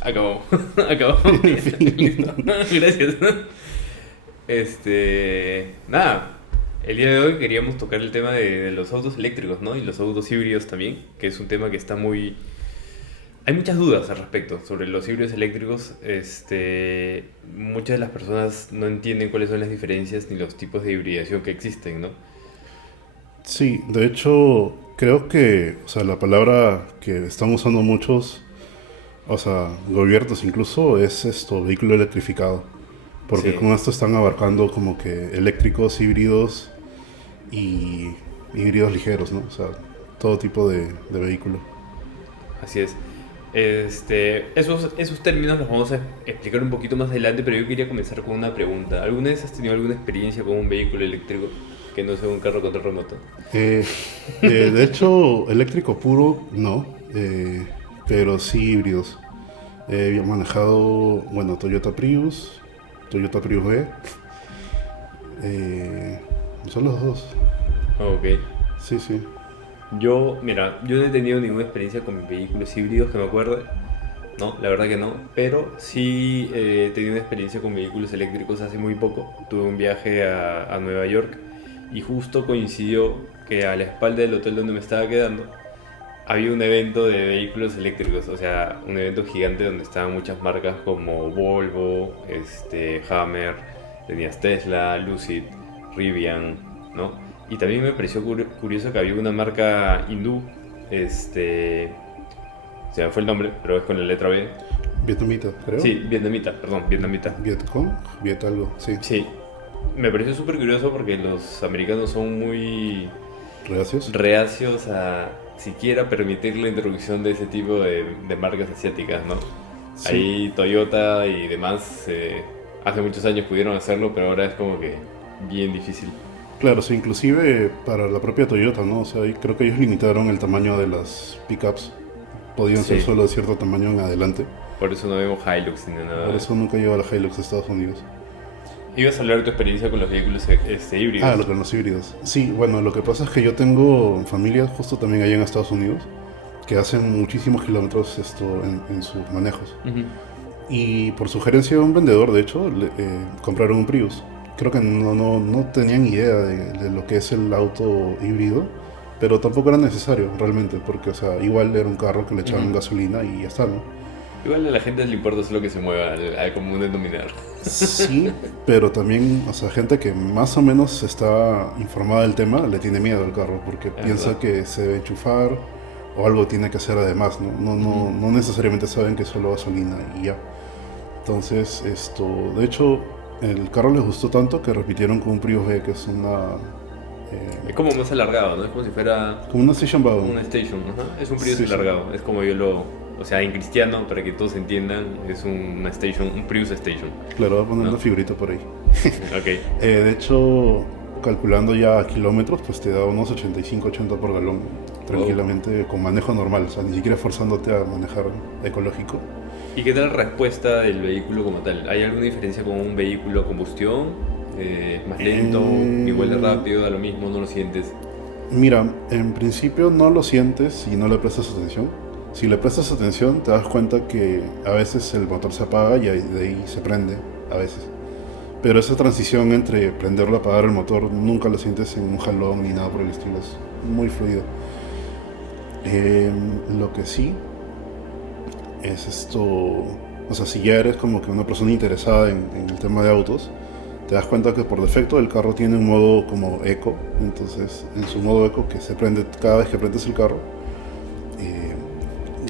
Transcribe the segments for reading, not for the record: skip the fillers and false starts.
Acabó. Acabó. Listo. Gracias. Nada. El día de hoy queríamos tocar el tema de los autos eléctricos, ¿no? Y los autos híbridos también, que es un tema que está muy... Hay muchas dudas al respecto sobre los híbridos eléctricos. Muchas de las personas no entienden cuáles son las diferencias ni los tipos de hibridación que existen, ¿no? Sí, de hecho, creo que, o sea, la palabra que están usando muchos, o sea, gobiernos incluso, es esto, vehículo electrificado. Porque Sí, con esto están abarcando como que eléctricos, híbridos y híbridos ligeros, ¿no? O sea, todo tipo de vehículo. así es. Esos términos los vamos a explicar un poquito más adelante, pero yo quería comenzar con una pregunta. ¿Alguna vez has tenido alguna experiencia con un vehículo eléctrico que no sea un carro control remoto? Eh, de hecho, eléctrico puro, no, pero sí híbridos. He manejado, bueno, Toyota Prius B, eh, son los dos. Ok. Sí, sí. Mira, yo no he tenido ninguna experiencia con vehículos híbridos que me acuerde. No, la verdad que no. Pero sí he tenido una experiencia con vehículos eléctricos hace muy poco. Tuve un viaje a Nueva York y justo coincidió que a la espalda del hotel donde me estaba quedando había un evento de vehículos eléctricos. O sea, un evento gigante donde estaban muchas marcas como Volvo, Hammer, tenías Tesla, Lucid, Rivian, ¿no? Y también me pareció curioso que había una marca hindú, se me fue el nombre, pero es con la letra B. Vietnamita, creo. Sí, vietnamita, perdón, vietnamita. Vietcong, Viet algo, sí. Sí, me pareció súper curioso porque los americanos son muy Reacios. reacios a siquiera permitir la introducción de ese tipo de marcas asiáticas, ¿no? Sí, Ahí Toyota y demás hace muchos años pudieron hacerlo, pero ahora es como que bien difícil. claro, sí, inclusive para la propia Toyota, ¿no? O sea, creo que ellos limitaron el tamaño de las pickups. Podían ser Sí, solo de cierto tamaño en adelante. por eso no vemos Hilux ni nada Por de eso eso. nunca llegó a la Hilux de Estados Unidos. Ibas a hablar de tu experiencia con los vehículos Ah, lo híbridos. que los híbridos. Sí, bueno, lo que pasa es que yo tengo familia justo también allá en Estados Unidos que hacen muchísimos kilómetros en sus manejos. Ujú. Y por sugerencia de un vendedor, de hecho, compraron un Prius. Creo que no tenían idea de lo que es el auto híbrido, pero tampoco era necesario realmente, porque, o sea, igual era un carro que le echaban Ujú. gasolina y ya está, ¿no? Igual a la gente le importa solo que se mueva al común denominador. Sí, pero también, o sea, gente que más o menos está informada del tema le tiene miedo al carro porque Es verdad. piensa que se debe enchufar o algo tiene que hacer además, ¿no? Ujú. No necesariamente saben que es solo gasolina y ya. Entonces, de hecho, el carro les gustó tanto que repitieron con un Prius B, que es Es como más alargado, ¿no? Es como si fuera como una station una wagon. station. Ajá. Es un Prius Sí, sí. alargado. Es como yo lo... O sea, en cristiano, para que todos entiendan, es una station, un Prius station, Claro, voy a poner ¿no? la figurita por ahí. Ok. De hecho, calculando ya kilómetros, pues te da unos 85-80 por galón, Wow. tranquilamente, con manejo normal, o sea, ni siquiera forzándote a manejar ecológico. ¿Y qué tal la respuesta del vehículo como tal? ¿Hay alguna diferencia con un vehículo a combustión? ¿Más lento? ¿Igual de Eh, rápido? ¿A lo mismo? ¿No lo sientes? Mira, en principio no lo sientes si no le prestas atención. Si le prestas atención, te das cuenta que a veces el motor se apaga y de ahí se prende, a veces. Pero esa transición entre prenderlo y apagar el motor nunca lo sientes en un jalón ni nada por el estilo, es muy fluido. Lo que sí es o sea, si ya eres como que una persona interesada en el tema de autos, te das cuenta que por defecto el carro tiene un modo como eco, entonces en su modo eco que se prende cada vez que prendes el carro, eh,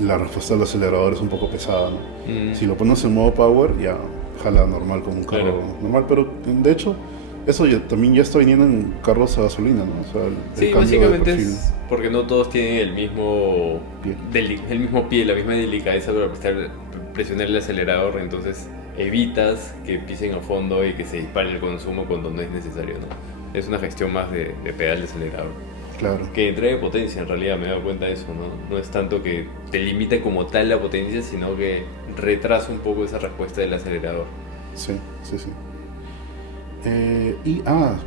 la respuesta del acelerador es un poco pesada, ¿no? Mm, Si lo pones en modo power ya jala normal como un carro claro. normal, pero de hecho eso también ya está viniendo en carros a gasolina, ¿no? O sea, el Sí, cambio de básicamente perfil. es porque no todos tienen Pie. el mismo pie, la misma delicadeza para presionar el acelerador, entonces evitas que pisen a fondo y que se dispare el consumo cuando no es necesario, ¿no? Es una gestión más de pedal de acelerador. Claro, Que entregue potencia, en realidad me he dado cuenta de eso, ¿no? No es tanto que te limite como tal la potencia, sino que retrasa un poco esa respuesta del acelerador. sí, sí, sí.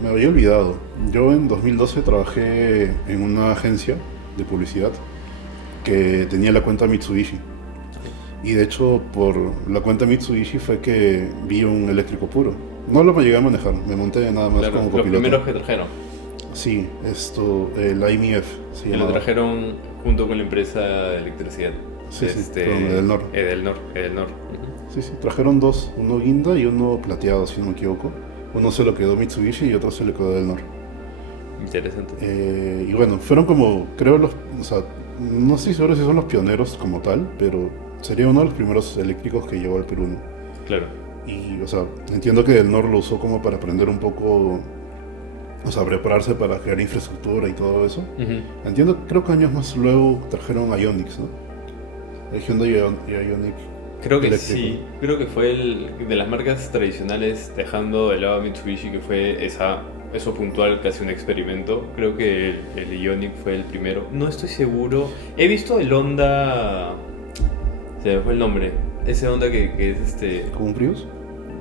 Me había olvidado. Yo en 2012 trabajé en una agencia de publicidad que tenía la cuenta Mitsubishi. Y de hecho, por la cuenta Mitsubishi fue que vi un eléctrico puro. No lo llegué a manejar, me monté nada más Claro, como los copiloto. primeros que trajeron. Sí, el IMF se Que lo llamaba. trajeron junto con la empresa de electricidad. Sí, con Edelnor. Edelnor. Sí, sí, trajeron dos, uno guinda y uno plateado, si no me equivoco. Uno se lo quedó Mitsubishi y otro se le quedó Edelnor. Interesante. Y bueno, fueron como, creo o sea, no estoy seguro si son los pioneros como tal, pero sería uno de los primeros eléctricos que llegó al Perú, ¿no? Claro. Y, o sea, entiendo que el NOR lo usó como para aprender un poco, o sea, prepararse para crear infraestructura y todo eso. Ujú. Entiendo, creo que años más luego trajeron Ionix, ¿no? El Hyundai Ioniq Creo que eléctrico. sí, creo que fue de las marcas tradicionales, dejando de lado a Mitsubishi, que fue eso puntual, casi un experimento. Creo que el Ioniq fue el primero. No estoy seguro. He visto el Honda. Se me fue el nombre. Ese Honda que es ¿Como un Prius?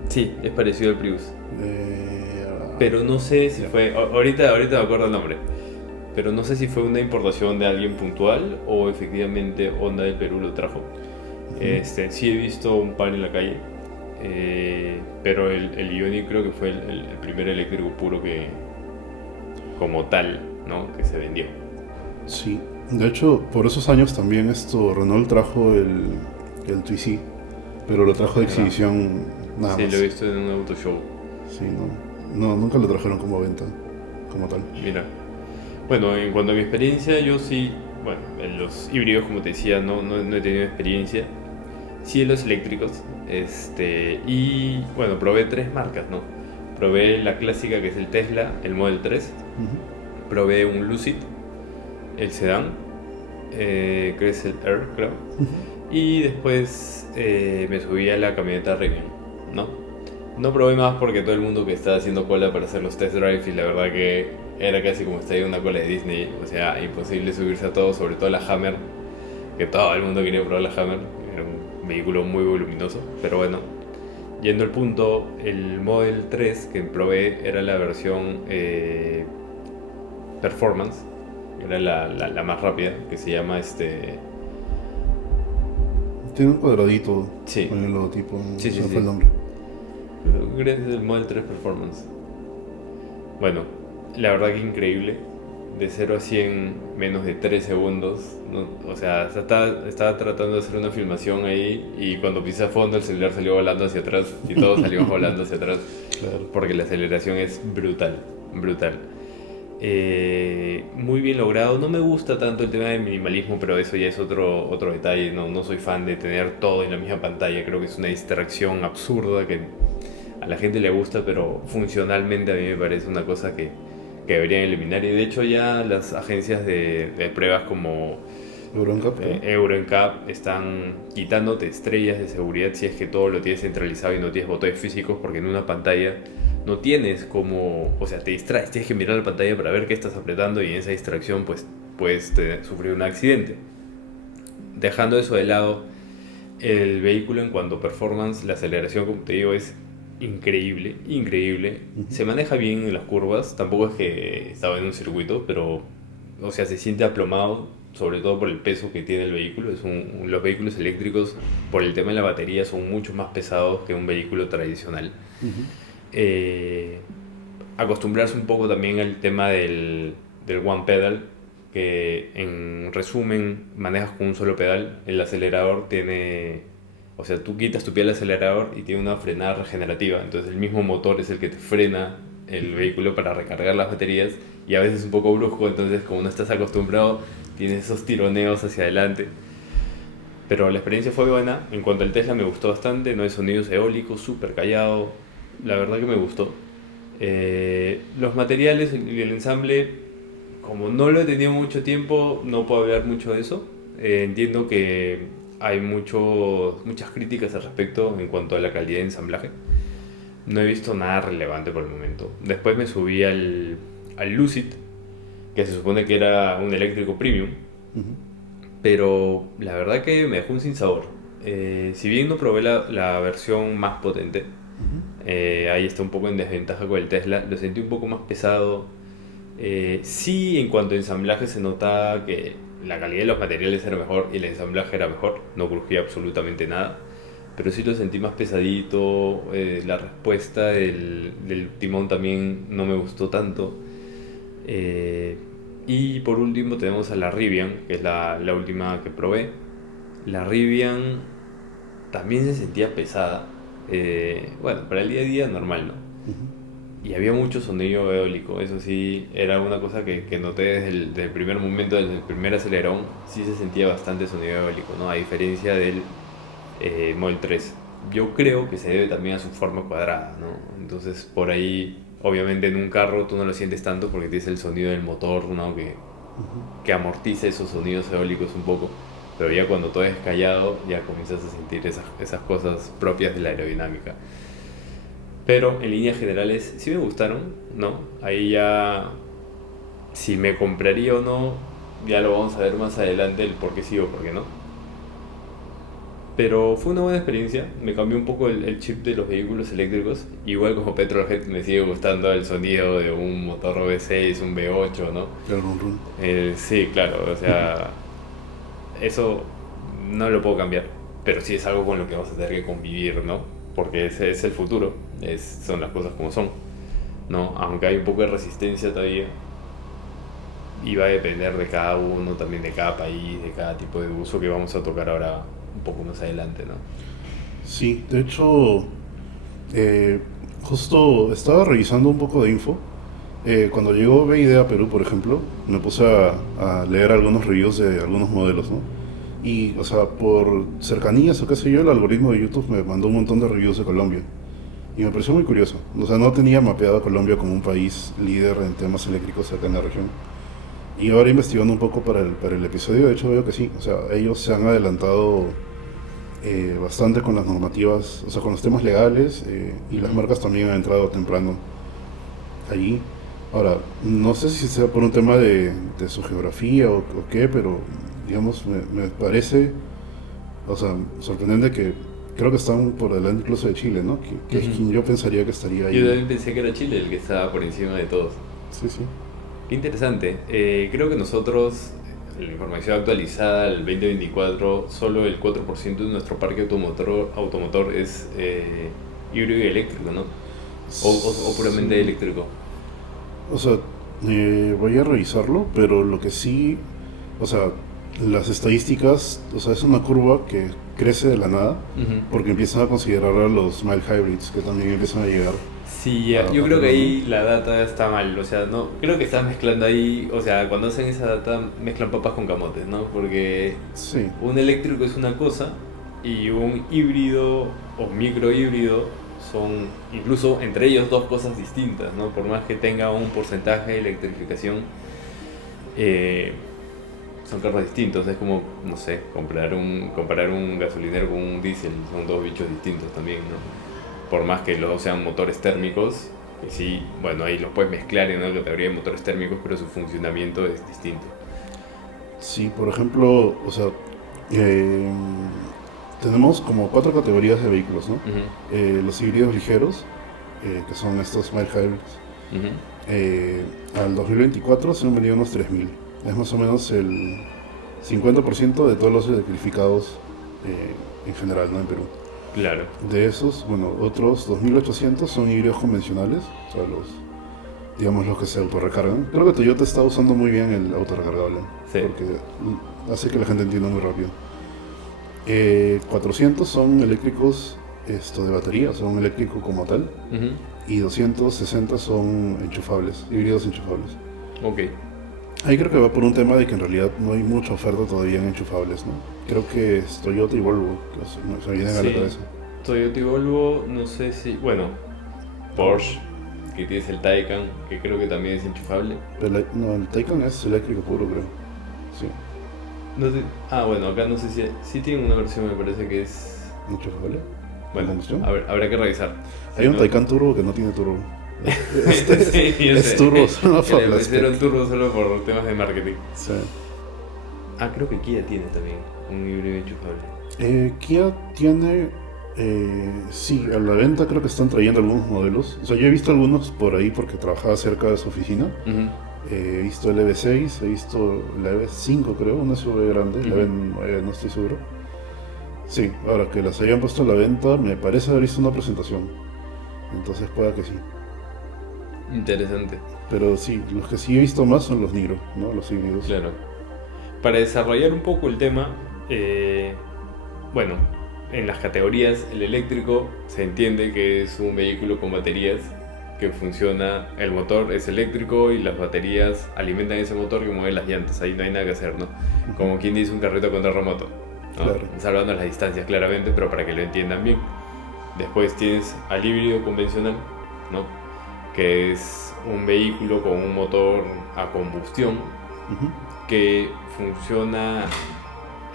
Sí, es parecido al Prius. Eh, Pero no sé si fue. Ahorita me acuerdo el nombre. Pero no sé si fue una importación de alguien puntual o efectivamente Honda del Perú lo trajo. Sí he visto un par en la calle, pero el Ioniq creo que fue el primer eléctrico puro que, como tal, ¿no? Que se vendió. Sí, de hecho, por esos años también Renault trajo el Twizy, pero lo trajo de ¿Verdad? exhibición nada Sí, más. lo he visto en un auto show. Sí, no, nunca lo trajeron como venta, como tal. Mira, bueno, en cuanto a mi experiencia, yo sí, bueno, en los híbridos, como te decía, no he tenido experiencia. Sí en los eléctricos, y bueno, probé tres marcas, ¿no? Probé la clásica que es el Tesla, el Model 3. Ujú. Probé un Lucid, el sedán, que es el Air, creo. Y después me subí a la camioneta Rivian, ¿no? No probé más porque todo el mundo que estaba haciendo cola para hacer los test drive y la verdad que era casi como estar en una cola de Disney. O sea, imposible subirse a todo, sobre todo la Hammer, que todo el mundo quería probar la Hammer. Era un vehículo muy voluminoso, pero bueno. Yendo al punto, el Model 3 que probé era la versión Performance, era la más rápida, que se llama Tiene un cuadradito Sí, con el logotipo, no sí, se sí, me fue sí. el nombre. Creo que es el Model 3 Performance. Bueno, la verdad que increíble. De 0 a 100 menos de 3 segundos. O sea, estaba tratando de hacer una filmación ahí y cuando pisé a fondo el celular salió volando hacia atrás y todos salimos volando hacia atrás Claro. porque la aceleración es brutal, brutal. Muy bien logrado. No me gusta tanto el tema del minimalismo, pero eso ya es otro detalle. No soy fan de tener todo en la misma pantalla. Creo que es una distracción absurda que a la gente le gusta, pero funcionalmente a mí me parece una cosa que deberían eliminar. Y de hecho ya las agencias de pruebas como Euro NCAP, creo. Euro NCAP están quitándote estrellas de seguridad si es que todo lo tienes centralizado y no tienes botones físicos, porque en una pantalla no tienes como, o sea, te distraes, tienes que mirar la pantalla para ver qué estás apretando y en esa distracción pues puedes sufrir un accidente. Dejando eso de lado, el vehículo en cuanto a performance, la aceleración, como te digo, es increíble, increíble. Se maneja bien en las curvas, tampoco es que estaba en un circuito, pero, o sea, se siente aplomado, sobre todo por el peso que tiene el vehículo. Los vehículos eléctricos, por el tema de la batería, son mucho más pesados que un vehículo tradicional. Eh, Acostumbrarse un poco también al tema del one pedal, que en resumen manejas con un solo pedal. El acelerador tiene, o sea, tú quitas tu pie al acelerador y tiene una frenada regenerativa, entonces el mismo motor es el que te frena el vehículo para recargar las baterías y a veces es un poco brusco, entonces como no estás acostumbrado tienes esos tironeos hacia adelante. Pero la experiencia fue buena. En cuanto al Tesla me gustó bastante, no hay sonidos eólicos, súper callado, la verdad que me gustó. Los materiales y el ensamble, como no lo he tenido mucho tiempo, no puedo hablar mucho de eso. Entiendo que hay muchas críticas al respecto en cuanto a la calidad de ensamblaje. No he visto nada relevante por el momento. Después me subí al Lucid, que se supone que era un eléctrico premium, pero la verdad que me dejó un sinsabor. Si bien no probé la versión más potente, ahí está un poco en desventaja con el Tesla, lo sentí un poco más pesado. Sí, en cuanto a ensamblaje se notaba que la calidad de los materiales era mejor y el ensamblaje era mejor, no crujía absolutamente nada, pero sí lo sentí más pesadito, la respuesta del timón también no me gustó tanto. Y por último tenemos a la Rivian, que es la última que probé. La Rivian también se sentía pesada. Bueno, para el día a día normal, ¿no? Y había mucho sonido eólico, eso sí, era una cosa que noté desde el primer momento, desde el primer acelerón, sí se sentía bastante sonido eólico, ¿no? A diferencia del Model 3. Yo creo que se debe también a su forma cuadrada, ¿no? Entonces por ahí, obviamente en un carro tú no lo sientes tanto porque tienes el sonido del motor, ¿no? Que amortiza esos sonidos eólicos un poco, pero ya cuando todo es callado ya comienzas a sentir esas cosas propias de la aerodinámica. Pero en líneas generales sí me gustaron, ¿no? Ahí ya, si me compraría o no, ya lo vamos a ver más adelante el por qué sí o por qué no. Pero fue una buena experiencia, me cambió un poco el chip de los vehículos eléctricos. Igual como Petrolhead me sigue gustando el sonido de un motor V6, un V8, ¿no? El run run. Sí, claro, o sea, eso no lo puedo cambiar, pero sí es algo con lo que vamos a tener que convivir, ¿no? Porque ese es el futuro, son las cosas como son, ¿no? Aunque hay un poco de resistencia todavía, y va a depender de cada uno, también de cada país, de cada tipo de uso que vamos a tocar ahora un poco más adelante, ¿no? Sí, de hecho, justo estaba revisando un poco de info. Cuando llegó BYD a Perú, por ejemplo, me puse a leer algunos reviews de algunos modelos, ¿no? Y, o sea, por cercanías o qué sé yo, el algoritmo de YouTube me mandó un montón de reviews de Colombia. Y me pareció muy curioso. O sea, no tenía mapeado a Colombia como un país líder en temas eléctricos acá en la región. Y ahora investigando un poco para el episodio, de hecho veo que sí. O sea, ellos se han adelantado bastante con las normativas, o sea, con los temas legales, y las marcas también han entrado temprano allí. Ahora, no sé si sea por un tema de su geografía o qué, pero digamos, me parece, o sea, sorprendente que creo que están por delante incluso de Chile, ¿no? Que es quien yo pensaría que estaría ahí. Yo también pensé que era Chile el que estaba por encima de todos. Sí, sí. Qué interesante. Creo que nosotros, la información actualizada al 2024, solo el 4% de nuestro parque automotor es híbrido y eléctrico, ¿no? O puramente Sí. eléctrico. O sea, voy a revisarlo, pero lo que sí, o sea, las estadísticas, o sea, es una curva que crece de la nada, Ujú. porque empiezan a considerar a los mild hybrids, que también empiezan a llegar. Sí, yo creo que ahí la data está mal, o sea, no, creo que estás mezclando ahí, o sea, cuando hacen esa data mezclan papas con camotes, ¿no? Porque Sí, un eléctrico es una cosa y un híbrido o microhíbrido son incluso entre ellos dos cosas distintas, ¿no? Por más que tenga un porcentaje de electrificación, eh, son carros distintos. Es como, no sé, comparar un gasolinero con un diésel, son dos bichos distintos también, ¿no? Por más que los dos sean motores térmicos, que sí, bueno, ahí los puedes mezclar en una categoría de motores térmicos, pero su funcionamiento es distinto. sí, por ejemplo, o sea, eh, tenemos como cuatro categorías de vehículos, ¿no? Los híbridos ligeros, que son estos mild hybrids. Ujú. Al 2024 se han vendido unos 3.000. Es más o menos el 50% de todos los electrificados en general, ¿no? En Perú. Claro. De esos, bueno, otros 2.800 son híbridos convencionales, o sea, digamos, los que se autorrecargan. Creo que Toyota está usando muy bien el autorrecargable, Sí. porque hace que la gente entienda muy rápido. 400 son eléctricos de batería, o sea, un eléctrico como tal, Ujú. y 260 son enchufables, híbridos enchufables. Ok. Ahí creo que va por un tema de que en realidad no hay mucha oferta todavía en enchufables, ¿no? Creo que es Toyota y Volvo que se vienen a la Sí, cabeza. Toyota y Volvo, no sé si. Bueno, Porsche, que tienes el Taycan, que creo que también es enchufable. Pero no, el Taycan es eléctrico puro, creo. Sí, No sé, bueno, acá no sé si. Sí tienen una versión, me parece que es. enchufable. Bueno, ¿Combustión? a ver, habrá que revisar. Hay Si un no- Taycan turbo que no tiene turbo. Sí, yo Es sé. turbo, solo Que por le la pusieron spec. turbo solo por temas de marketing. Sí. Creo que Kia tiene también un híbrido enchufable. Kia tiene, sí, a la venta creo que están trayendo algunos modelos. O sea, yo he visto algunos por ahí porque trabajaba cerca de su oficina. Ujú. He visto el EV6, he visto la EV5 creo, una SUV grande, la EV9 no estoy seguro. Sí, ahora que las hayan puesto a la venta, me parece haber visto una presentación. Entonces pueda que sí. Interesante. Pero sí, los que sí he visto más son los Niro, ¿no? Los híbridos. Claro. Para desarrollar un poco el tema, bueno, en las categorías, el eléctrico se entiende que es un vehículo con baterías que funciona, el motor es eléctrico y las baterías alimentan ese motor que mueve las llantas, ahí no hay nada que hacer, ¿no? Como quien dice un carrito contra remoto, ¿no? Claro. Salvando las distancias claramente, pero para que lo entiendan bien. Después tienes al híbrido convencional, ¿no? Que es un vehículo con un motor a combustión Ujú. que funciona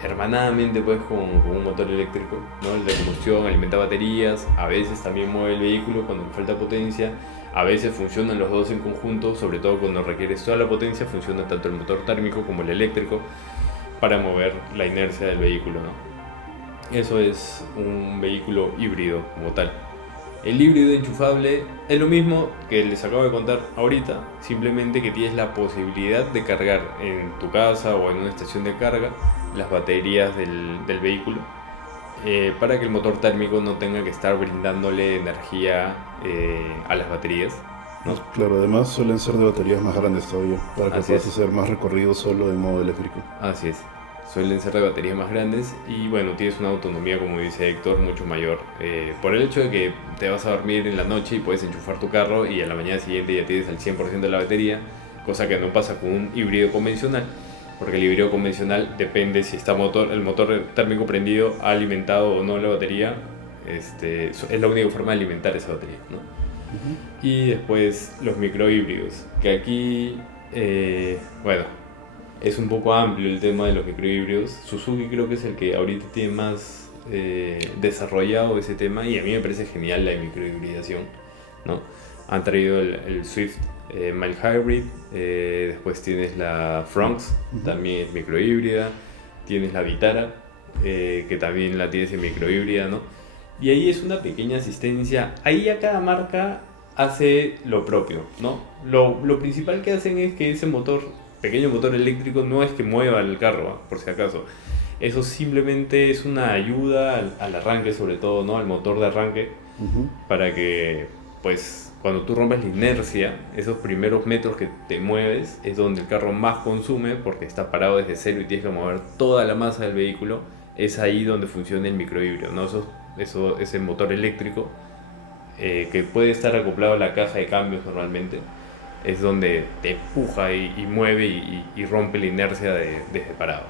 hermanadamente pues con un motor eléctrico, ¿no? El de combustión alimenta baterías, a veces también mueve el vehículo cuando le falta potencia, a veces funcionan los dos en conjunto, sobre todo cuando requieres toda la potencia, funciona tanto el motor térmico como el eléctrico para mover la inercia del vehículo, ¿no? Eso es un vehículo híbrido como tal. El híbrido enchufable es lo mismo que les acabo de contar ahorita, simplemente que tienes la posibilidad de cargar en tu casa o en una estación de carga las baterías del vehículo, para que el motor térmico no tenga que estar brindándole energía a las baterías, ¿no? Claro, además suelen ser de baterías más grandes todavía, para que Así puedas es. hacer más recorrido solo en modo eléctrico. Así es. Suelen ser de baterías más grandes y bueno, tienes una autonomía, como dice Héctor, mucho mayor. Por el hecho de que te vas a dormir en la noche y puedes enchufar tu carro y a la mañana siguiente ya tienes al 100% de la batería, cosa que no pasa con un híbrido convencional, porque el híbrido convencional depende si está el motor térmico prendido, ha alimentado o no la batería. Es la única forma de alimentar esa batería, ¿no? Ujú. Y después los microhíbridos, que aquí, bueno, es un poco amplio el tema de los microhíbridos. Suzuki creo que es el que ahorita tiene más desarrollado ese tema y a mí me parece genial la microhibridación, ¿no? Han traído el Swift Mild Hybrid, después tienes la Fronx, también es microhíbrida, tienes la Vitara, que también la tienes en microhíbrida, ¿no? Y ahí es una pequeña asistencia, ahí ya cada marca hace lo propio, ¿no? Lo principal que hacen es que ese pequeño motor eléctrico no es que mueva el carro, ¿ah? Por si acaso. Eso simplemente es una ayuda al arranque, sobre todo, ¿no? Al motor de arranque, Ujú. para que, pues, cuando tú rompes la inercia, esos primeros metros que te mueves, es donde el carro más consume, porque está parado desde cero y tienes que mover toda la masa del vehículo. Es ahí donde funciona el microhíbrido, ¿no? Ese motor eléctrico, que puede estar acoplado a la caja de cambios normalmente, es donde te empuja y mueve y rompe la inercia desde parado.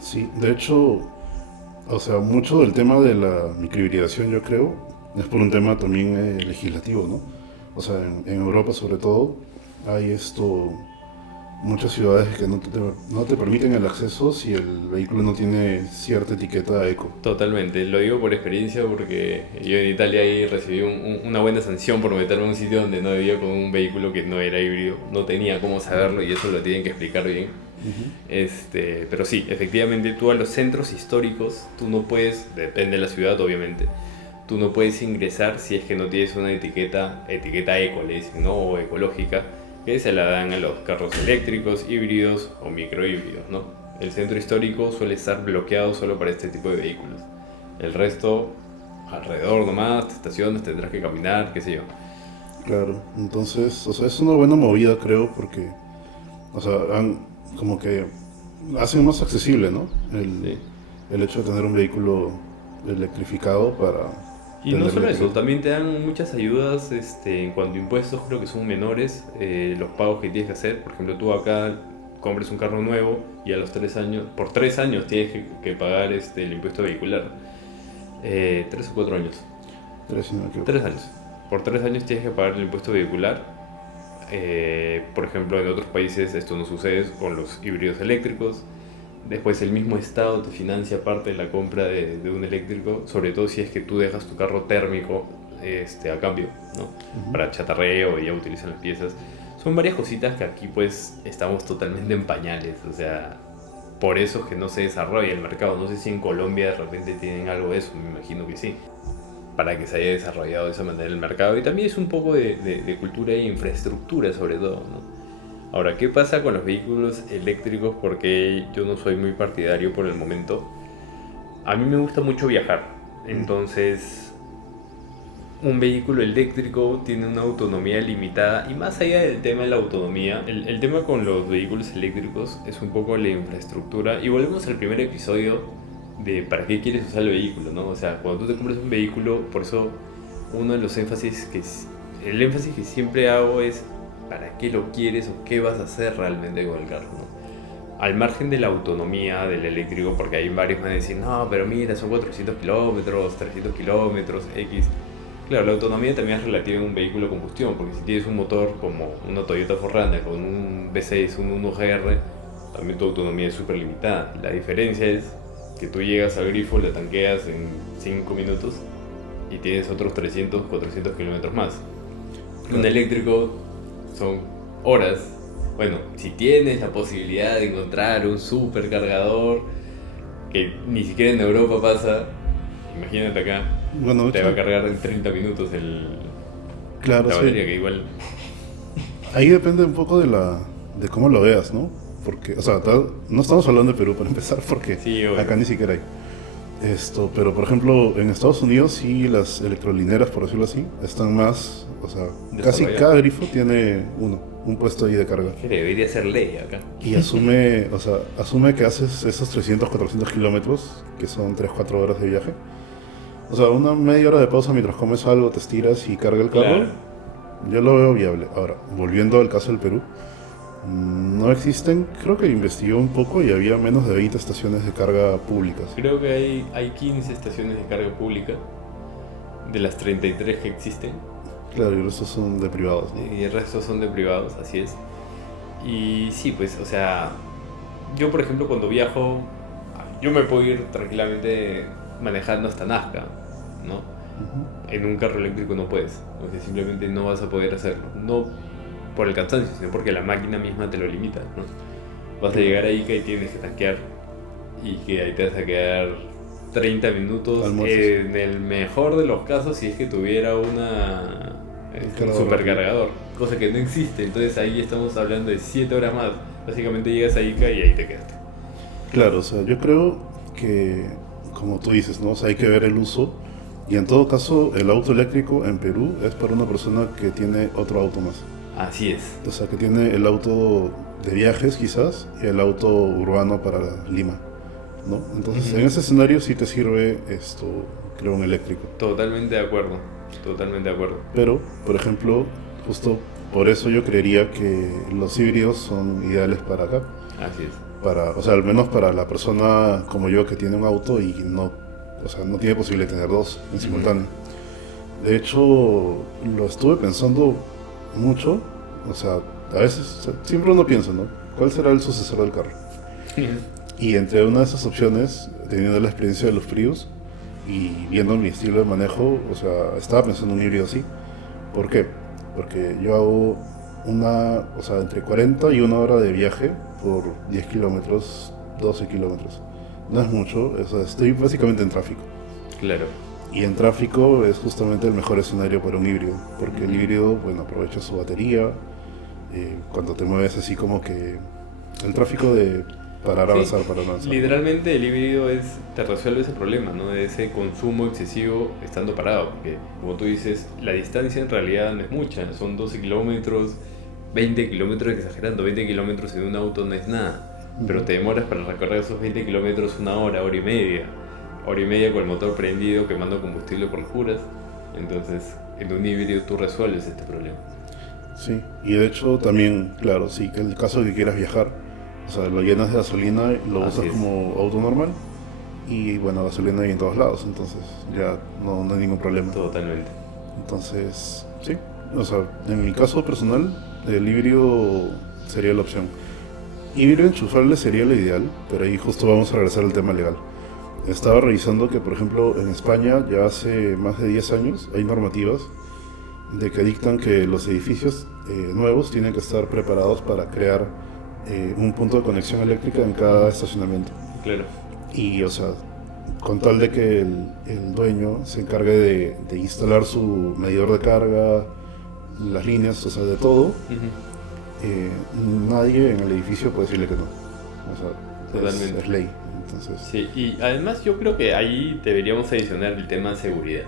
Sí, de hecho, o sea, mucho del tema de la microhibridación yo creo es por un tema también legislativo, ¿no? O sea, en Europa sobre todo hay muchas ciudades que no te permiten el acceso si el vehículo no tiene cierta etiqueta eco. Totalmente, lo digo por experiencia porque yo en Italia ahí recibí una buena sanción por meterme en un sitio donde no debía con un vehículo que no era híbrido, no tenía cómo saberlo y eso lo tienen que explicar bien. Ujú. Pero sí, efectivamente tú a los centros históricos, tú no puedes, depende de la ciudad obviamente, tú no puedes ingresar si es que no tienes una etiqueta eco, le dicen, ¿no? O ecológica, que se la dan a los carros eléctricos, híbridos o microhíbridos, ¿no? El centro histórico suele estar bloqueado solo para este tipo de vehículos. El resto, alrededor nomás, te estaciones, tendrás que caminar, qué sé yo. Claro, entonces, o sea, es una buena movida creo porque, o sea, como que hacen más accesible, ¿no? ¿Sí? El hecho de tener un vehículo electrificado para Y no tener la solo eso, etiqueta. también te dan muchas ayudas en cuanto a impuestos, creo que son menores los pagos que tienes que hacer. Por ejemplo, tú acá compres un carro nuevo y a los 3 años, por 3 años tienes que pagar el impuesto vehicular. 3 o 4 años. Tres, si no me equivoco. 3 años. Por 3 años tienes que pagar el impuesto vehicular. Por ejemplo, en otros países esto no sucede con los híbridos eléctricos. Después el mismo estado te financia parte de la compra de un eléctrico, sobre todo si es que tú dejas tu carro térmico a cambio, ¿no? Ujú. Para chatarreo y ya utilizan las piezas. Son varias cositas que aquí pues estamos totalmente en pañales, o sea, por eso es que no se desarrolla el mercado. No sé si en Colombia de repente tienen algo de eso, me imagino que sí, para que se haya desarrollado de esa manera el mercado. Y también es un poco de cultura e infraestructura sobre todo, ¿no? Ahora, ¿qué pasa con los vehículos eléctricos? Porque yo no soy muy partidario por el momento. A mí me gusta mucho viajar, entonces un vehículo eléctrico tiene una autonomía limitada y más allá del tema de la autonomía, el tema con los vehículos eléctricos es un poco la infraestructura y volvemos al primer episodio de para qué quieres usar el vehículo, ¿no? O sea, cuando tú te compras un vehículo, por eso uno de los el énfasis que siempre hago es para qué lo quieres o qué vas a hacer realmente con el carro, ¿no? Al margen de la autonomía del eléctrico, porque hay varios que van a decir, no, pero mira, son 400 kilómetros, 300 kilómetros, X. Claro, la autonomía también es relativa en un vehículo de combustión, porque si tienes un motor como una Toyota 4Runner con un V6, un 1GR, también tu autonomía es súper limitada. La diferencia es que tú llegas al grifo, la tanqueas en 5 minutos y tienes otros 300, 400 kilómetros más. Un eléctrico son horas. Bueno, si tienes la posibilidad de encontrar un supercargador que ni siquiera en Europa pasa, imagínate acá, Bueno, te va a cargar en 30 minutos claro, la sí. batería, que igual... Ahí depende un poco de cómo lo veas, ¿no? Porque, o sea, no estamos hablando de Perú para empezar, porque Sí, obvio. acá ni siquiera hay. Pero por ejemplo, en Estados Unidos sí las electrolineras, por decirlo así, están más, o sea, casi Desarrolladas. cada grifo tiene un puesto ahí de carga. Que debería ser ley acá. Y asume que haces esos 300, 400 kilómetros, que son 3, 4 horas de viaje. O sea, una media hora de pausa mientras comes algo, te estiras y carga el carro. Claro. Yo lo veo viable. Ahora, volviendo al caso del Perú, no existen, creo que investigué un poco y había menos de 20 estaciones de carga públicas. Creo que hay 15 estaciones de carga pública de las 33 que existen. Claro, y estos son de privados, ¿no? Y el resto son de privados, así es. Y sí, pues, o sea, yo por ejemplo cuando viajo, yo me puedo ir tranquilamente manejando hasta Nazca, ¿no? Ujú. En un carro eléctrico no puedes, o sea, simplemente no vas a poder hacerlo. No por el cansancio, sino porque la máquina misma te lo limita, ¿no? Vas a llegar ahí que tienes que tanquear y que ahí te vas a quedar 30 minutos Almuerzos. en el mejor de los casos si es que tuviera un cargador supercargador, cosa que no existe. Entonces ahí estamos hablando de 7 horas más. Básicamente llegas a Ica y ahí te quedas. Claro, o sea, yo creo que, como tú dices, ¿no? O sea, hay que ver el uso. Y en todo caso, el auto eléctrico en Perú es para una persona que tiene otro auto más. Así es. O sea, que tiene el auto de viajes quizás y el auto urbano para Lima, ¿no? Entonces, en ese escenario sí te sirve creo, un eléctrico. Totalmente de acuerdo. Totalmente de acuerdo. Pero, por ejemplo, justo por eso yo creería que los híbridos son ideales para acá. Así es. O sea, al menos para la persona como yo que tiene un auto y no, o sea, no tiene posibilidad de tener dos en simultáneo. De hecho, lo estuve pensando mucho, o sea, a veces, o sea, siempre uno piensa, ¿no? ¿Cuál será el sucesor del carro? Y entre una de esas opciones, teniendo la experiencia de los fríos y viendo mi estilo de manejo, o sea, estaba pensando en un híbrido así. ¿Por qué? Porque yo hago o sea, entre 40 y una hora de viaje por 10 kilómetros, 12 kilómetros. No es mucho, o sea, estoy básicamente en tráfico. Claro. Y en tráfico es justamente el mejor escenario para un híbrido, porque el híbrido, bueno, aprovecha su batería, cuando te mueves así como que el tráfico de parar, avanzar, parar, avanzar. Literalmente el híbrido te resuelve ese problema, ¿no? De ese consumo excesivo estando parado, porque como tú dices, la distancia en realidad no es mucha, son 12 kilómetros, 20 kilómetros exagerando, 20 kilómetros en un auto no es nada, pero te demoras para recorrer esos 20 kilómetros una hora, hora y media con el motor prendido, quemando combustible por las puras. Entonces, en un híbrido tú resuelves este problema. Sí, y de hecho también, claro, sí, que en el caso de que quieras viajar, o sea, lo llenas de gasolina, lo Así usas es. como auto normal y bueno, gasolina hay en todos lados, entonces ya no hay ningún problema. Totalmente. Entonces, sí, o sea, en mi caso personal, el híbrido sería la opción. Híbrido enchufable sería lo ideal, pero ahí justo vamos a regresar al tema legal. Estaba revisando que, por ejemplo, en España ya hace más de 10 años hay normativas de que dictan que los edificios nuevos tienen que estar preparados para crear un punto de conexión eléctrica en cada estacionamiento. Claro. Y, o sea, con tal de que el dueño se encargue de instalar su medidor de carga, las líneas, o sea, de todo, eh, nadie en el edificio puede decirle que no. O sea, Totalmente. es ley. Entonces, Sí, y además yo creo que ahí deberíamos adicionar el tema de seguridad,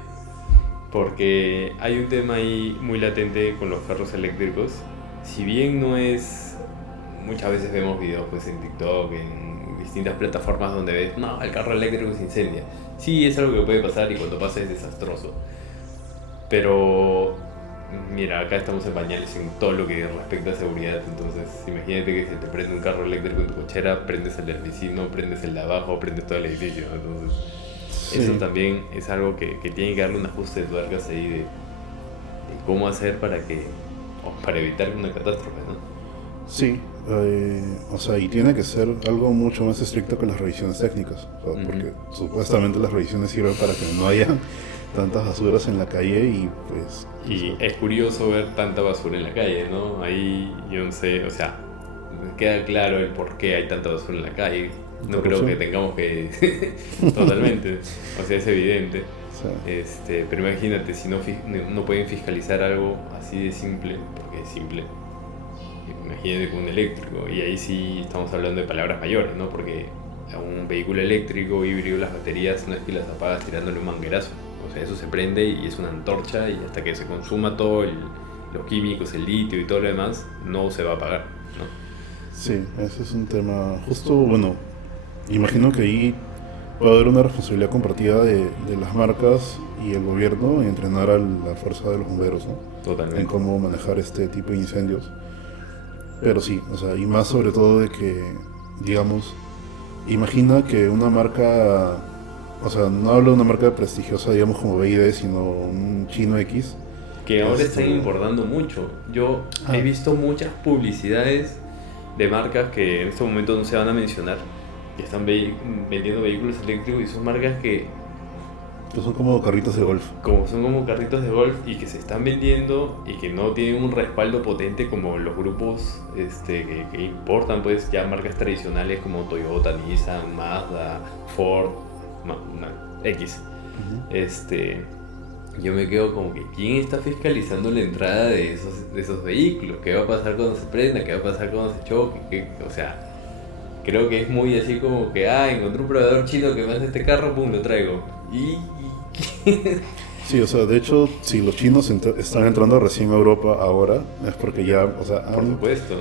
porque hay un tema ahí muy latente con los carros eléctricos. Si bien no es, muchas veces vemos videos pues en TikTok, en distintas plataformas donde ves, no, el carro eléctrico se incendia. Sí, es algo que puede pasar y cuando pasa es desastroso. Pero mira, acá estamos en pañales en todo lo que respecta a seguridad. Entonces, imagínate que se te prende un carro eléctrico en tu cochera, prendes el del vecino, prendes el de abajo, prendes todo el edificio. Entonces, eso sí, también es algo que tiene que darle un ajuste de tuercas ahí de cómo hacer para que, o para evitar una catástrofe, ¿no? sí. O sea, y tiene que ser algo mucho más estricto que las revisiones técnicas. O sea, Ujú. porque supuestamente las revisiones sirven para que no haya tantas basuras en la calle y pues... o Y sea, es curioso ver tanta basura en la calle, ¿no? Ahí yo no sé, o sea, queda claro el por qué hay tanta basura en la calle. No creo que corrupción. tengamos que... Totalmente, o sea, es evidente. O sea, Pero imagínate, si no pueden fiscalizar algo así de simple, porque es simple, imagínate con un eléctrico, y ahí sí estamos hablando de palabras mayores, ¿no? Porque a un vehículo eléctrico, híbrido, las baterías no es que las apagas tirándole un manguerazo. O sea, eso se prende y es una antorcha y hasta que se consuma todo los químicos, el litio y todo lo demás, no se va a apagar, ¿no? sí, ese es un tema justo, bueno, imagino que ahí puede haber una responsabilidad compartida de las marcas y el gobierno en entrenar a la fuerza de los bomberos, ¿no? En Totalmente. cómo manejar este tipo de incendios. Pero sí, o sea, y más sobre todo de que, digamos, imagina que una marca, o sea, no hablo de una marca prestigiosa, digamos, como BYD, sino un chino X. Que ahora Esto. están importando mucho. Yo he Ah, visto muchas publicidades de marcas que en este momento no se van a mencionar, que están vendiendo vehículos eléctricos y son marcas que que son como carritos de golf. como son como carritos de golf y que se están vendiendo y que no tienen un respaldo potente como los grupos que importan pues ya marcas tradicionales como Toyota, Nissan, Mazda, Ford, X. Ujú. Este, yo me quedo como que ¿quién está fiscalizando la entrada de esos vehículos? ¿Qué va a pasar cuando se prenda? ¿Qué va a pasar cuando se choque? O sea, creo que es muy así como que, encontré un proveedor chino que me hace este carro, pum, lo traigo. Sí, o sea, de hecho, si los chinos están entrando recién a Europa ahora, es porque ya, o sea, Por han supuesto.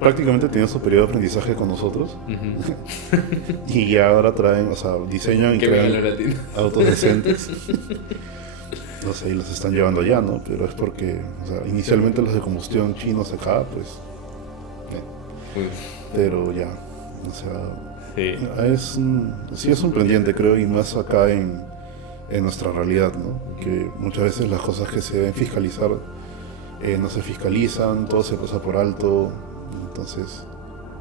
prácticamente tenido su periodo de aprendizaje con nosotros Ujú. y ya ahora traen, o sea, diseñan y Que vengan crean los latinos. autos decentes. O sea, y los están llevando allá, ¿no? Pero es porque, o sea, inicialmente los de combustión chinos acá, pues, Uy, pero ya, o sea, sí, sí es un pendiente, creo, y más acá en nuestra realidad, ¿no? Que muchas veces las cosas que se deben fiscalizar no se fiscalizan, todo se pasa por alto, entonces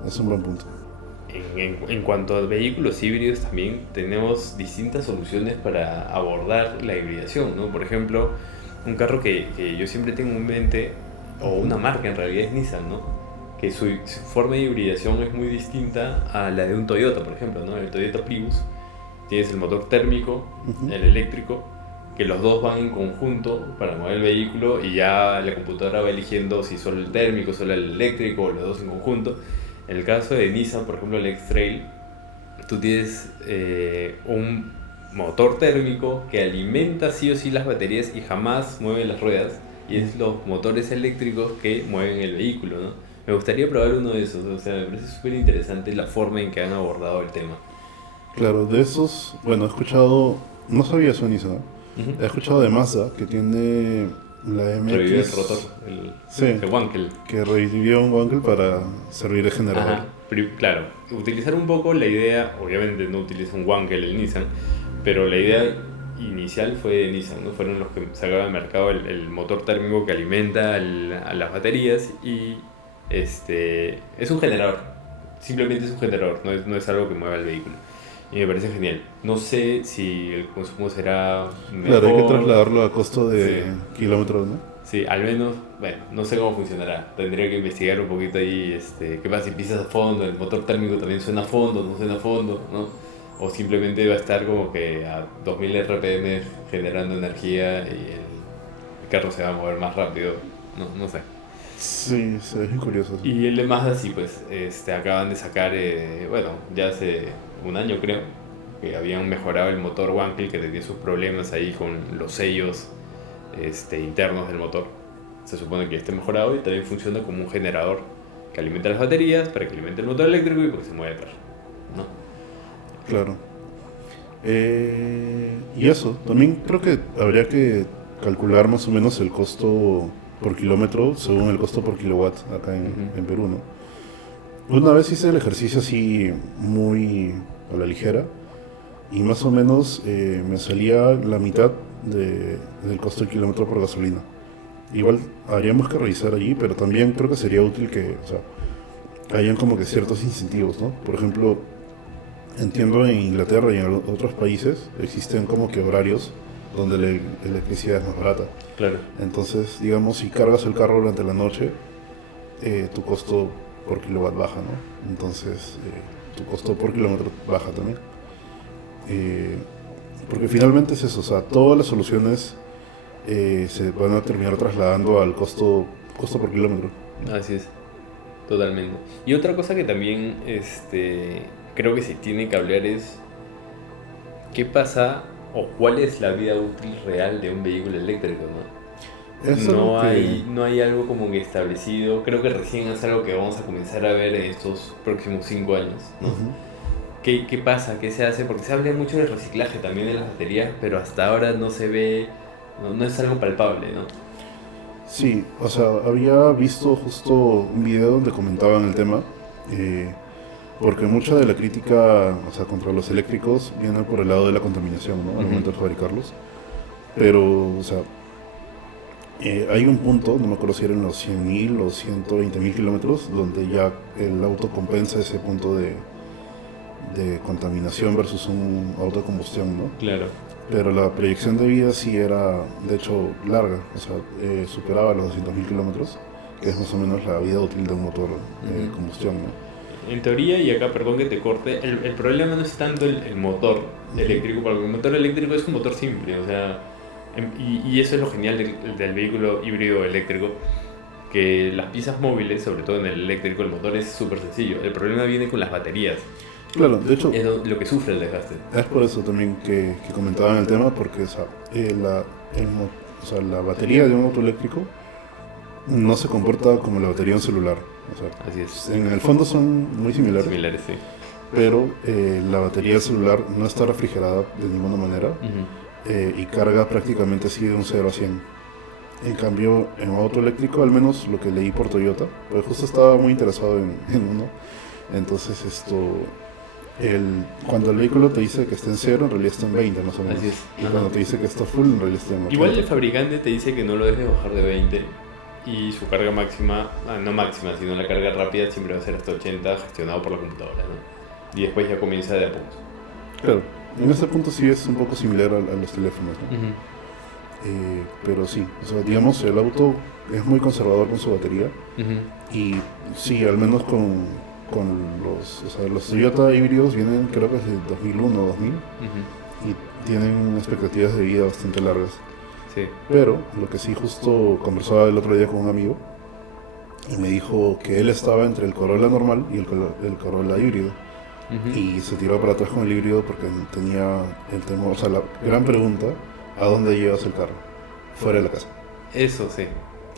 es un buen punto. en cuanto a vehículos híbridos también tenemos distintas soluciones para abordar la hibridación, ¿no? Por ejemplo, un carro que yo siempre tengo en mente, o Ujú, una marca en realidad es Nissan, ¿no? Que su forma de hibridación es muy distinta a la de un Toyota, por ejemplo, ¿no? El Toyota Prius tienes el motor térmico, ujú. el eléctrico, que los dos van en conjunto para mover el vehículo y ya la computadora va eligiendo si solo el térmico, solo el eléctrico o los dos en conjunto. En el caso de Nissan, por ejemplo, el X-Trail, tú tienes un motor térmico que alimenta sí o sí las baterías y jamás mueve las ruedas, y Mm. es los motores eléctricos que mueven el vehículo, ¿no? Me gustaría probar uno de esos, o sea, me parece súper interesante la forma en que han abordado el tema. Claro, de esos, bueno, he escuchado, no sabía eso, Nisa, ¿no? Ujú. He escuchado de Mazda que tiene la Revivió el rotor, MX, el, sí, el Wankel. que revivió un Wankel para servir de generador. Ajá, claro, utilizar un poco la idea, obviamente no utiliza un Wankel el Nissan, pero la idea inicial fue de Nissan, ¿no? Fueron los que sacaron al mercado el motor térmico que alimenta a las baterías y es un generador, simplemente es un generador, no es algo que mueva el vehículo. Y me parece genial. No sé si el consumo será Claro, hay que mejor, trasladarlo a costo sí. de kilómetros, ¿no? Sí, al menos, bueno, no sé cómo funcionará. Tendría que investigar un poquito ahí, qué pasa si pisas a fondo, el motor térmico también suena a fondo, no suena a fondo, ¿no? O simplemente va a estar como que a 2000 RPM generando energía y el carro se va a mover más rápido, no sé. Sí, se ve bien curioso. Y el de Mazda sí, pues acaban de sacar, bueno, ya hace un año creo, que habían mejorado el motor Wankel que tenía sus problemas ahí con los sellos internos del motor. Se supone que ya está mejorado y también funciona como un generador que alimenta las baterías para que alimente el motor eléctrico y porque se mueve el carro, ¿no? Claro. Y eso, también creo que habría que calcular más o menos el costo por kilómetro según el costo por kilowatt acá en Perú, ¿no? Una vez hice el ejercicio así muy a la ligera y más o menos me salía la mitad del costo del kilómetro por gasolina. Igual habríamos que revisar allí, pero también creo que sería útil que, o sea, hayan como que ciertos incentivos, ¿no? Por ejemplo, entiendo en Inglaterra y en otros países existen como que horarios donde la electricidad es más barata. Claro. Entonces, digamos, si cargas el carro durante la noche, tu costo por kilowatt baja, ¿no? Entonces, tu costo por kilómetro baja también. Porque finalmente es eso, o sea, todas las soluciones se van a terminar trasladando al costo por kilómetro. Así es, totalmente. Y otra cosa que también creo que se tiene que hablar es qué pasa o cuál es la vida útil real de un vehículo eléctrico, ¿no? Eso No hay algo como que establecido. Creo que recién es algo que vamos a comenzar a ver en estos próximos 5 años, ¿no? ¿Qué pasa? ¿Qué se hace? Porque se habla mucho del reciclaje también de las baterías, pero hasta ahora no se ve, no es algo palpable, ¿no? Sí, o sea, había visto justo un video donde comentaban el tema, porque mucha de la crítica, o sea, contra los eléctricos viene por el lado de la contaminación, ¿no? Al momento de fabricarlos. Pero, o sea, hay un punto, no me acuerdo si eran los 100.000 o 120.000 kilómetros, donde ya el auto compensa ese punto de contaminación versus un auto de combustión, ¿no? Claro. Pero la proyección de vida sí era, de hecho, larga, o sea, superaba los 200.000 kilómetros, que es más o menos la vida útil de un motor de combustión, ¿no? En teoría, y acá perdón que te corte, el problema no es tanto el motor eléctrico, porque el motor eléctrico es un motor simple, o sea, y eso es lo genial del vehículo híbrido eléctrico, que las piezas móviles, sobre todo en el eléctrico, el motor es súper sencillo. El problema viene con las baterías. Claro, de hecho, es lo que sufre el desgaste. Es por eso también que comentaban el tema, porque o sea, la batería de un auto eléctrico no se comporta como la batería de un celular. O sea, así es. En el fondo son muy similares. Similares, sí. Pero la batería del celular no está refrigerada de ninguna manera y carga prácticamente así de un 0 a 100. En cambio, en un auto eléctrico, al menos lo que leí por Toyota, pues justo estaba muy interesado en uno. Entonces cuando el vehículo te dice que está en 0, en realidad está en 20 más o menos. Así es. Y cuando te dice que está full, en realidad está en 80. Igual el fabricante te dice que no lo dejes bajar de 20 y su carga máxima, no máxima, sino la carga rápida siempre va a ser hasta 80 gestionado por la computadora, ¿no? Y después ya comienza de a poco. Claro, en ese punto sí es un poco similar a los teléfonos, ¿no? Pero sí, o sea, digamos, el auto es muy conservador con su batería y sí, al menos con los Toyota híbridos vienen creo que desde 2001 o 2000 y tienen expectativas de vida bastante largas. Sí. Pero lo que sí justo conversaba el otro día con un amigo y me dijo que él estaba entre el Corolla normal y el Corolla híbrido y se tiró para atrás con el híbrido porque tenía el temor, o sea, la gran pregunta: ¿a dónde llevas el carro? Fuera de la casa. Eso sí.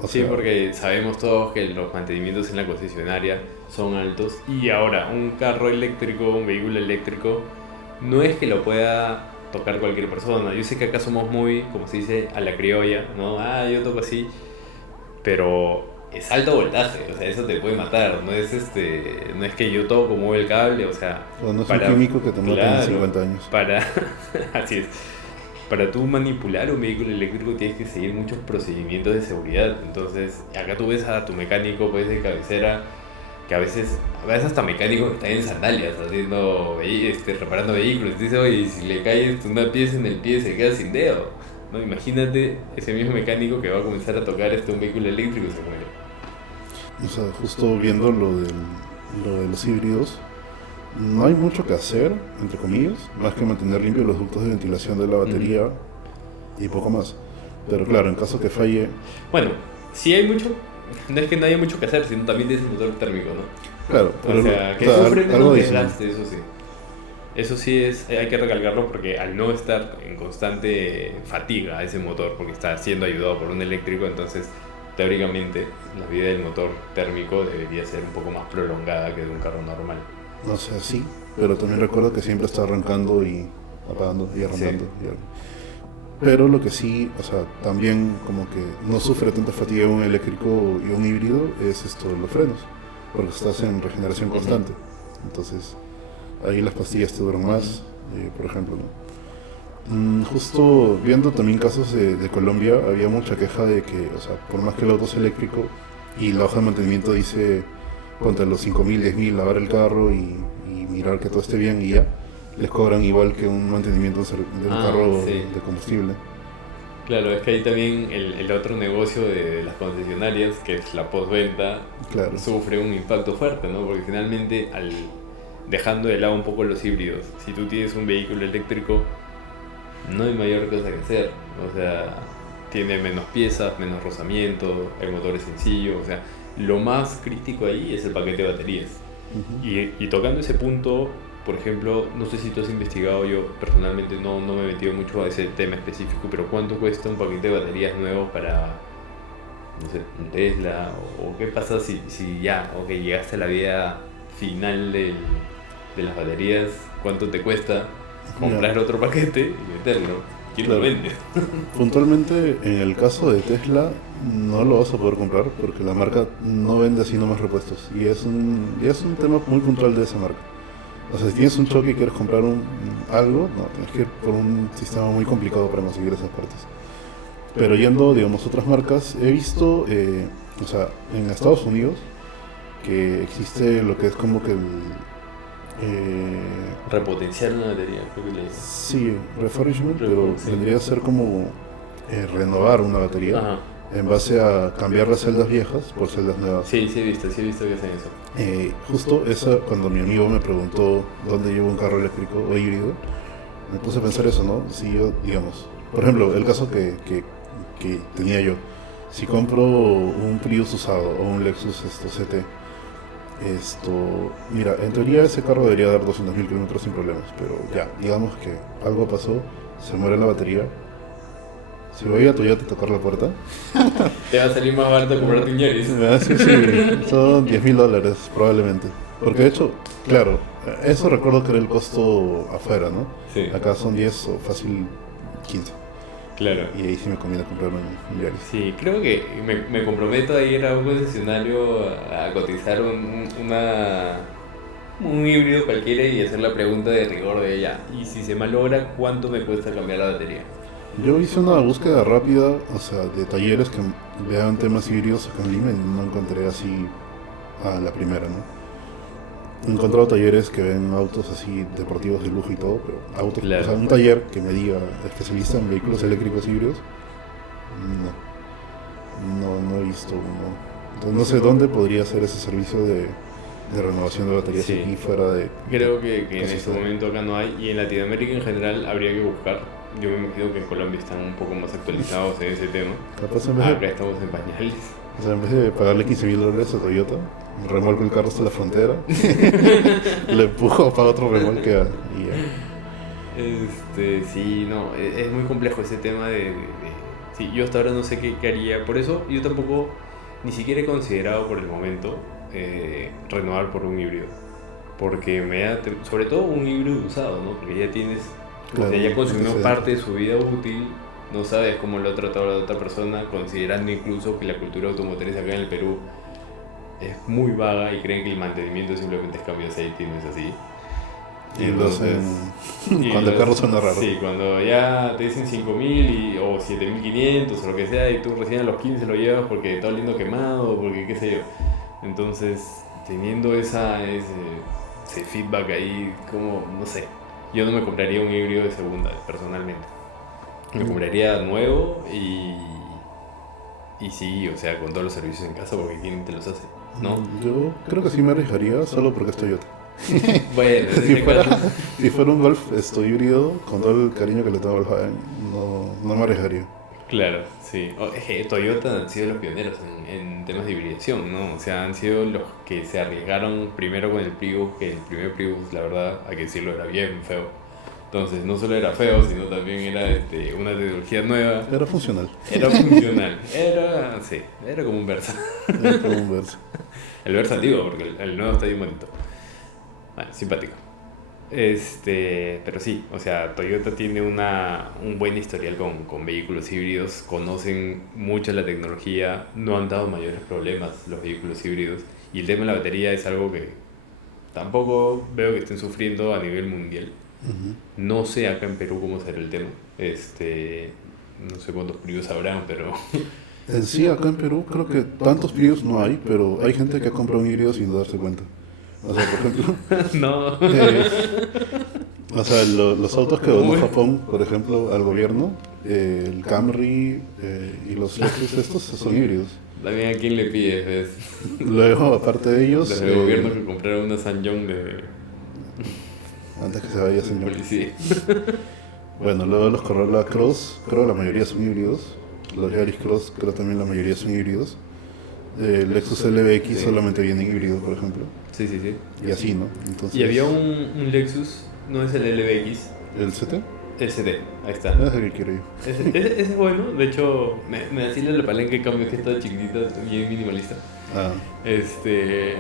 Sí, porque sabemos todos que los mantenimientos en la concesionaria son altos. Y ahora, un carro eléctrico, un vehículo eléctrico, no es que lo pueda tocar cualquier persona. Yo sé que acá somos muy, como se dice, a la criolla, ¿no? Yo toco así. Pero es alto voltaje, o sea, eso te puede matar. No es no es que yo toco, muevo el cable, o sea... O no es un químico que te mata en 50 años. Así es. Para tú manipular un vehículo eléctrico tienes que seguir muchos procedimientos de seguridad. Entonces, acá tú ves a tu mecánico pues, de cabecera, que a veces hasta mecánicos que están en sandalias reparando vehículos. Dice, oye, si le cae una pieza en el pie se queda sin dedo, ¿no? Imagínate ese mismo mecánico que va a comenzar a tocar un vehículo eléctrico y se muere. O sea, justo viendo lo de los híbridos, no hay mucho que hacer, entre comillas, más que mantener limpios los ductos de ventilación de la batería y poco más. Pero claro, en caso que falle... Bueno, sí hay mucho, no es que no haya mucho que hacer, sino también tienes el motor térmico, ¿no? Claro, pero O sea, que claro, sufre algo menos adicional. desgaste, eso sí. Eso sí hay que recalcarlo porque al no estar en constante fatiga ese motor, porque está siendo ayudado por un eléctrico, entonces teóricamente la vida del motor térmico debería ser un poco más prolongada que de un carro normal. No sé, sí, pero también recuerdo que siempre está arrancando y apagando y arrancando. Sí. Pero lo que sí, o sea, también como que no sufre tanta fatiga un eléctrico y un híbrido es los frenos, porque estás en regeneración constante. Entonces, ahí las pastillas te duran más, por ejemplo, ¿no? Justo viendo también casos de Colombia, había mucha queja de que, o sea, por más que el auto es eléctrico y la hoja de mantenimiento dice ponte los 5.000, 10.000, lavar el carro y mirar que todo esté bien y ya, les cobran igual que un mantenimiento de un carro Sí. de combustible. Claro, es que ahí también el otro negocio de las concesionarias, que es la postventa, Claro, sufre un impacto fuerte, ¿no? Porque finalmente, dejando de lado un poco los híbridos, si tú tienes un vehículo eléctrico, no hay mayor cosa que hacer. O sea, tiene menos piezas, menos rozamiento, el motor es sencillo. O sea, lo más crítico ahí es el paquete de baterías. Y tocando ese punto, por ejemplo, no sé si tú has investigado, yo personalmente no me he metido mucho a ese tema específico, pero ¿cuánto cuesta un paquete de baterías nuevo para, no sé, un Tesla? ¿O qué pasa si ya, ok, llegaste a la vida final de las baterías? ¿Cuánto te cuesta comprar ya, otro paquete y meterlo? ¿Quién lo claro. vende? Puntualmente, en el caso de Tesla, no lo vas a poder comprar porque la marca no vende así nomás repuestos. Y es un tema muy puntual de esa marca. O sea, si tienes un choque y quieres comprar algo, no, tienes que ir por un sistema muy complicado para conseguir esas partes. Pero yendo, digamos, a otras marcas, he visto, o sea, en Estados Unidos, que existe lo que es como que eh, Repotenciar una batería, creo que le dicen. sí, refurbishment, pero Sí. vendría a ser como renovar una batería Ajá. en base a cambiar las celdas viejas por celdas nuevas. Sí he visto que hacen eso. Justo esa, cuando mi amigo me preguntó dónde llevo un carro eléctrico o híbrido, me puse a pensar eso, ¿no? Si yo, digamos, por ejemplo, el caso que tenía yo, si compro un Prius usado o un Lexus CT, mira, en teoría ese carro debería dar 200.000 kilómetros sin problemas, pero ya, digamos que algo pasó, se muere la batería. Si voy a Toyota a tocar la puerta, Te va a salir más barato comprarte un Yaris. sí, sí, son $10.000 probablemente. Porque de hecho, claro, eso recuerdo que era el costo afuera, ¿no? Sí, Acá son 10 o fácil 15. claro. Y ahí sí me conviene comprar un Yaris. Sí, creo que me comprometo a ir a un concesionario a cotizar un híbrido cualquiera y hacer la pregunta de rigor de ella. Y si se malogra, ¿cuánto me cuesta cambiar la batería? Yo hice una búsqueda rápida, o sea, de talleres que vean temas híbridos acá en Lima y no encontré así a la primera, ¿no? He encontrado talleres que ven autos así deportivos de lujo y todo, pero autos, Claro. o sea, un taller que me diga especialista en vehículos eléctricos híbridos, no he visto uno. Entonces no sé dónde podría hacer ese servicio de renovación de baterías Sí. aquí fuera de... Creo que en Casi este todo. momento acá no hay. Y en Latinoamérica en general habría que buscar. Yo me imagino que en Colombia están un poco más actualizados en ese tema. Capaz en vez Acá de, estamos en pañales. o sea, en vez de pagarle $15.000 a Toyota, remolco el carro hasta la frontera, le empujo para otro remolque y ya. Sí, no, es muy complejo ese tema sí, yo hasta ahora no sé qué haría. Por eso yo tampoco ni siquiera he considerado por el momento renovar por un híbrido. Porque sobre todo un híbrido usado, ¿no? Porque ya tienes, Claro, o sea, ya consumió antecedente. parte de su vida útil, no sabes cómo lo ha tratado la otra persona, considerando incluso que la cultura automotriz acá en el Perú es muy vaga y creen que el mantenimiento simplemente es cambio de aceite y no es así. Y lo hacen y cuando el carro suena raro. Sí, cuando ya te dicen 5.000 o 7.500 o lo que sea y tú recién a los 15 lo llevas porque está oliendo quemado o porque qué sé yo. Entonces, teniendo ese feedback ahí, como, no sé, yo no me compraría un híbrido de segunda, personalmente. Me compraría nuevo y sí, o sea, con todos los servicios en casa porque quién te los hace, ¿no? Yo creo que sí me arriesgaría solo porque es Toyota. Bueno, en Si ese fuera, caso, si fuera un Golf híbrido, con todo el cariño que le tengo al Volkswagen, no me arriesgaría. Claro, sí. Es que Toyota han sido los pioneros en temas de hibridación, ¿no? O sea, han sido los que se arriesgaron primero con el Prius, que el primer Prius, la verdad, hay que decirlo, era bien feo. Entonces, no solo era feo, sino también era una tecnología nueva. Era funcional. Era funcional. Era, sí, era como un Versa. Era como un Versa. El Versa antiguo, porque el nuevo está bien bonito. Bueno, simpático. Pero sí, o sea, Toyota tiene un buen historial con vehículos híbridos, conocen mucho la tecnología, no han dado mayores problemas los vehículos híbridos y el tema de la batería es algo que tampoco veo que estén sufriendo a nivel mundial. Ujú. No sé acá en Perú cómo será el tema, no sé cuántos Prius habrán, pero En sí, acá en Perú creo que tantos Prius no hay, pero hay gente que ha comprado un híbrido sin darse cuenta. O sea, por ejemplo, no. eh, o sea, los autos que donó Uy. Japón, por ejemplo, al gobierno, el Camry y los Lexus estos son híbridos. También a quién le pides, ¿ves? Luego, aparte de ellos, Los del gobierno que compraron una San John de antes que se vaya señor. policía. Bueno, luego los Corolla Cross, creo la mayoría son híbridos. Los Yaris Cross, creo también la mayoría son híbridos. El Lexus LBX Sí. solamente viene híbrido, por ejemplo. Sí, sí, sí. Y así, ¿no? Entonces, Y había un Lexus, no es el LBX, ¿el CT? ST, ahí está. Es el que quiero yo. Ese es bueno, de hecho, me vacila la palanca de cambio que está chiquitita, bien minimalista. Ah, Este.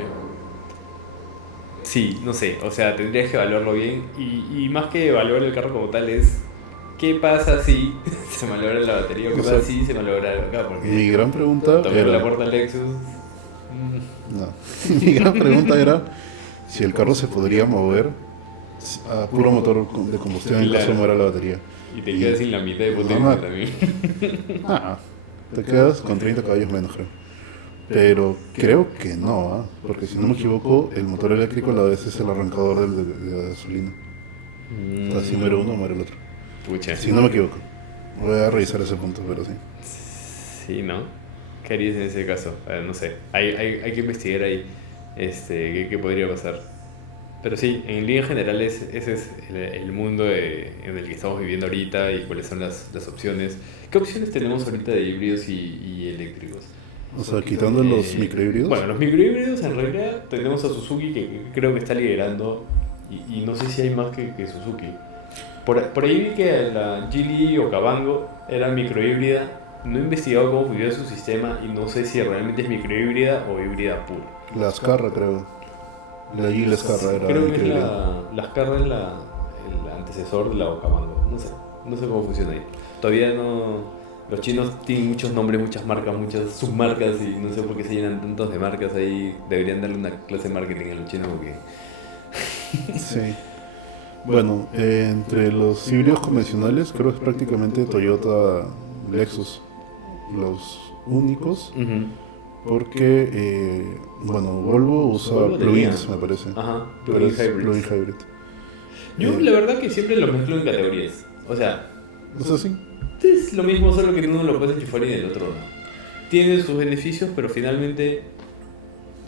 Sí, no sé, o sea, tendrías que evaluarlo bien. Y más que evaluar el carro como tal, es. ¿Qué pasa si se malogra la batería? ¿O qué O pasa sea, si se malogra acá? Porque mi gran pregunta tocar la era... puerta al Lexus. No. Mi gran pregunta era si el carro se podría mover a puro motor de combustión en caso de Claro. muera la batería. Y te quedas sin la mitad de potencia No, también. Ah, te quedas con 30 caballos menos, creo. Pero creo que no, ¿ah? Porque si no me equivoco, el motor eléctrico a la vez es el arrancador de gasolina. O sea, si muere uno, muere el otro. Pucha. Si no me equivoco. Voy a revisar ese punto, pero sí. Sí, ¿no? ¿Qué harías en ese caso? No sé. Hay que investigar ahí qué podría pasar. Pero sí, en líneas generales, ese es el mundo en el que estamos viviendo ahorita y cuáles son las opciones. ¿Qué opciones tenemos ahorita de híbridos y eléctricos? O sea, quitando los microhíbridos. Bueno, los microhíbridos en realidad tenemos a Suzuki que creo que está liderando y no sé si hay más que Suzuki. Por ahí vi que la Geely o Cabango era microhíbrida. No he investigado cómo funciona su sistema y no sé si realmente es microhíbrida o híbrida pura. La Ascarra, creo. La Gila Ascarra era Creo que es microhíbrida. la Ascarra es el antecesor de la Okavango. No sé cómo funciona ahí. Todavía no. Los chinos tienen muchos nombres, muchas marcas, muchas submarcas y no sé por qué se llenan tantos de marcas ahí. Deberían darle una clase de marketing a los chinos porque. Sí. Bueno, entre los híbridos convencionales, creo que es prácticamente Toyota, Lexus los únicos. Ujú. Porque, bueno, Volvo usa Volvo plugins, tenía. me parece. Ajá, Pero plug-in es hybrids. plugin hybrid. Yo Eh, la verdad que siempre lo mezclo en categorías. O sea, O sea, sí. es lo mismo, solo que en uno lo puedes enchufar y en el otro no. Tiene sus beneficios, pero finalmente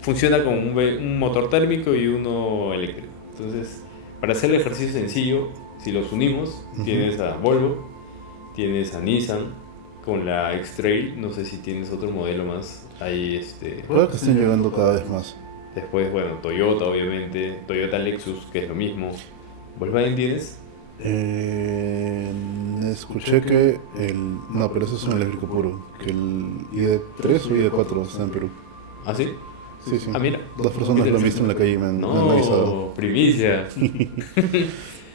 funciona con un motor térmico y uno eléctrico. Entonces, para hacer el ejercicio sencillo, si los unimos, Ujú. tienes a Volvo, tienes a Nissan con la X-Trail, no sé si tienes otro modelo más. Ahí Puede que estén llegando cada vez más. después, bueno, Toyota obviamente, Toyota Lexus, que es lo mismo. ¿Volkswagen tienes? Eh, Escuché que el... No, pero eso es un eléctrico puro. Que el ID3 o ID4 está en Perú. ¿Ah, sí? Sí, sí. Ah, mira. Dos personas lo han visto en la calle y me han avisado. No, primicia.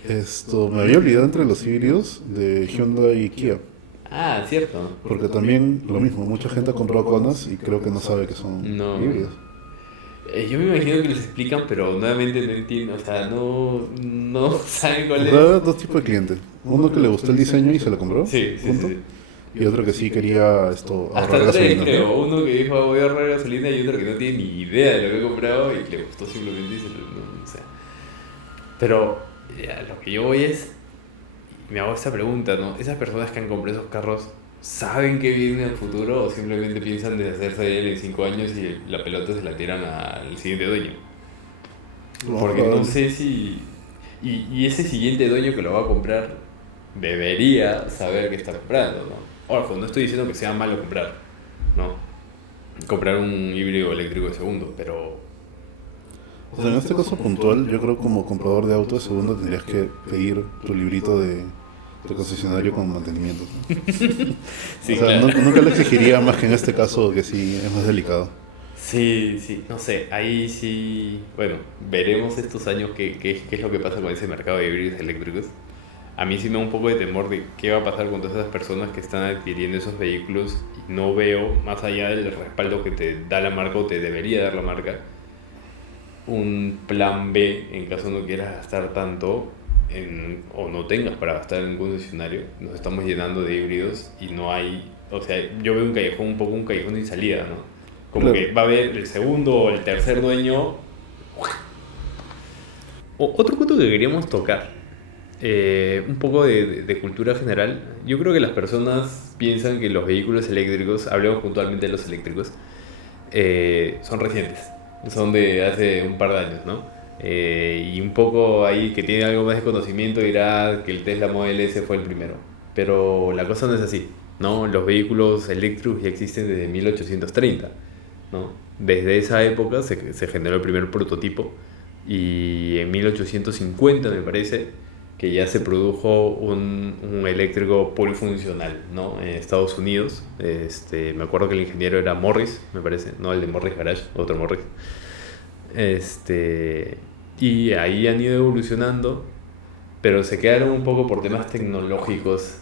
Esto, me había olvidado entre los híbridos de Hyundai y Kia. Ah, cierto. Porque también lo mismo, mucha gente ha comprado Konas y creo que no sabe que son No. híbridos. Yo me imagino que les explican, pero nuevamente no entiendo, o sea, no saben cuál es. Habrá dos tipos de clientes. Uno que le gustó el diseño y se lo compró. Sí, sí, punto. sí. Y otro que sí quería esto, Hasta ahorrar tres, gasolina. creo. Uno que dijo, "Ah, voy a ahorrar gasolina", y otro que no tiene ni idea de lo que he comprado y le gustó simplemente y se lo. No, o sea. Pero lo que yo voy es, me hago esta pregunta, ¿no? Esas personas que han comprado esos carros, ¿saben que viene en el futuro o simplemente piensan deshacerse de él en 5 años y la pelota se la tiran al siguiente dueño? Porque no sé si... Y ese siguiente dueño que lo va a comprar debería saber que está comprando, ¿no? Ojo, no estoy diciendo que sea malo comprar, ¿no? Comprar un híbrido eléctrico de segundo, pero... O sea, en este caso puntual, yo creo como comprador de auto de segundo tendrías que pedir tu librito de concesionario con mantenimiento, ¿no? Sí, O sea, claro. nunca le exigiría más que en este caso, que sí es más delicado. Sí, sí, no sé, ahí sí, bueno, veremos estos años qué es lo que pasa con ese mercado de híbridos eléctricos. A mí sí me da un poco de temor de qué va a pasar con todas esas personas que están adquiriendo esos vehículos y no veo, más allá del respaldo que te da la marca o te debería dar la marca, un plan B en caso no quieras gastar tanto o no tengas para gastar en un concesionario. Nos estamos llenando de híbridos y no hay, o sea, yo veo un callejón, un poco un callejón sin salida, ¿no? Como Claro, que va a haber el segundo o el tercer dueño. Otro punto que queríamos tocar, un poco de cultura general. Yo creo que las personas piensan que los vehículos eléctricos, hablemos puntualmente de los eléctricos, son recientes, son de hace un par de años, ¿no? Y un poco ahí que tiene algo más de conocimiento dirá que el Tesla Model S fue el primero. Pero la cosa no es así, ¿no? Los vehículos eléctricos ya existen desde 1830, ¿no? Desde esa época se generó el primer prototipo y en 1850 me parece que ya se produjo un eléctrico polifuncional, ¿no? En Estados Unidos. Me acuerdo que el ingeniero era Morris, me parece, no el de Morris Garage, otro Morris. Este, y ahí han ido evolucionando, pero se quedaron un poco por temas tecnológicos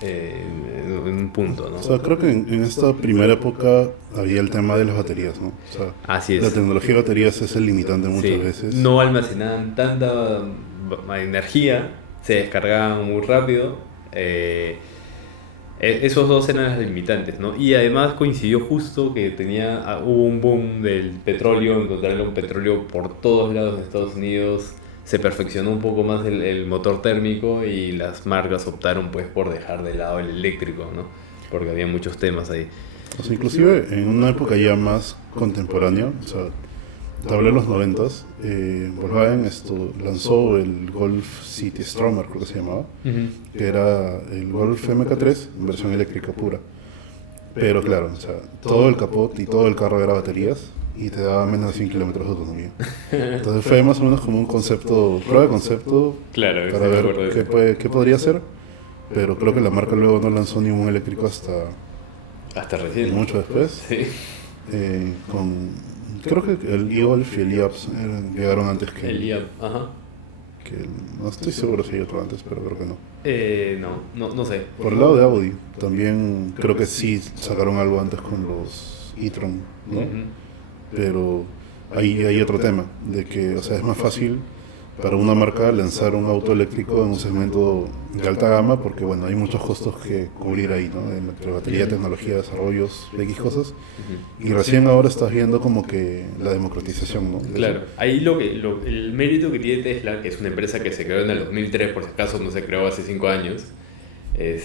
en un punto, o ¿no? sea, creo que en esta primera época había el tema de las baterías, ¿no? O sea, Así la es. tecnología de baterías es el limitante muchas Sí, veces. no almacenaban tanta energía, se descargaban muy rápido. Esos dos eran los limitantes, ¿no? Y además coincidió justo que hubo un boom del petróleo, encontraron petróleo por todos lados de Estados Unidos, se perfeccionó un poco más el motor térmico y las marcas optaron pues por dejar de lado el eléctrico, ¿no? Porque había muchos temas ahí. O sea, inclusive en una época ya más contemporánea, o sea, te hablé de los noventas, Volkswagen lanzó el Golf City Stromer, creo que se llamaba, Ujú. que era el Golf MK3 en versión eléctrica pura. Pero claro, o sea, todo el capot y todo el carro era baterías y te daba menos de 100 kilómetros de autonomía. Entonces fue más o menos como un concepto, prueba de concepto Claro, para estoy de acuerdo ver de eso. qué podría ser, pero creo que la marca luego no lanzó ningún eléctrico hasta Hasta recién. mucho después. Sí. Con, creo que el e-Golf y el e-Ups llegaron antes El IAM, ajá. no estoy seguro si hay otro antes, pero creo que no. No sé. Por el lado de Audi, también creo que sí sacaron algo antes con los e-tron, ¿no? Ujú. Pero ahí hay otro tema, de que, o sea, es más fácil para una marca lanzar un auto eléctrico en un segmento de alta gama porque, bueno, hay muchos costos que cubrir ahí, ¿no? Entre batería, tecnología, desarrollos, X cosas. Y recién ahora estás viendo como que la democratización, ¿no? Claro, ahí el mérito que tiene Tesla, que es una empresa que se creó en el 2003, por si acaso no se creó hace 5 años, en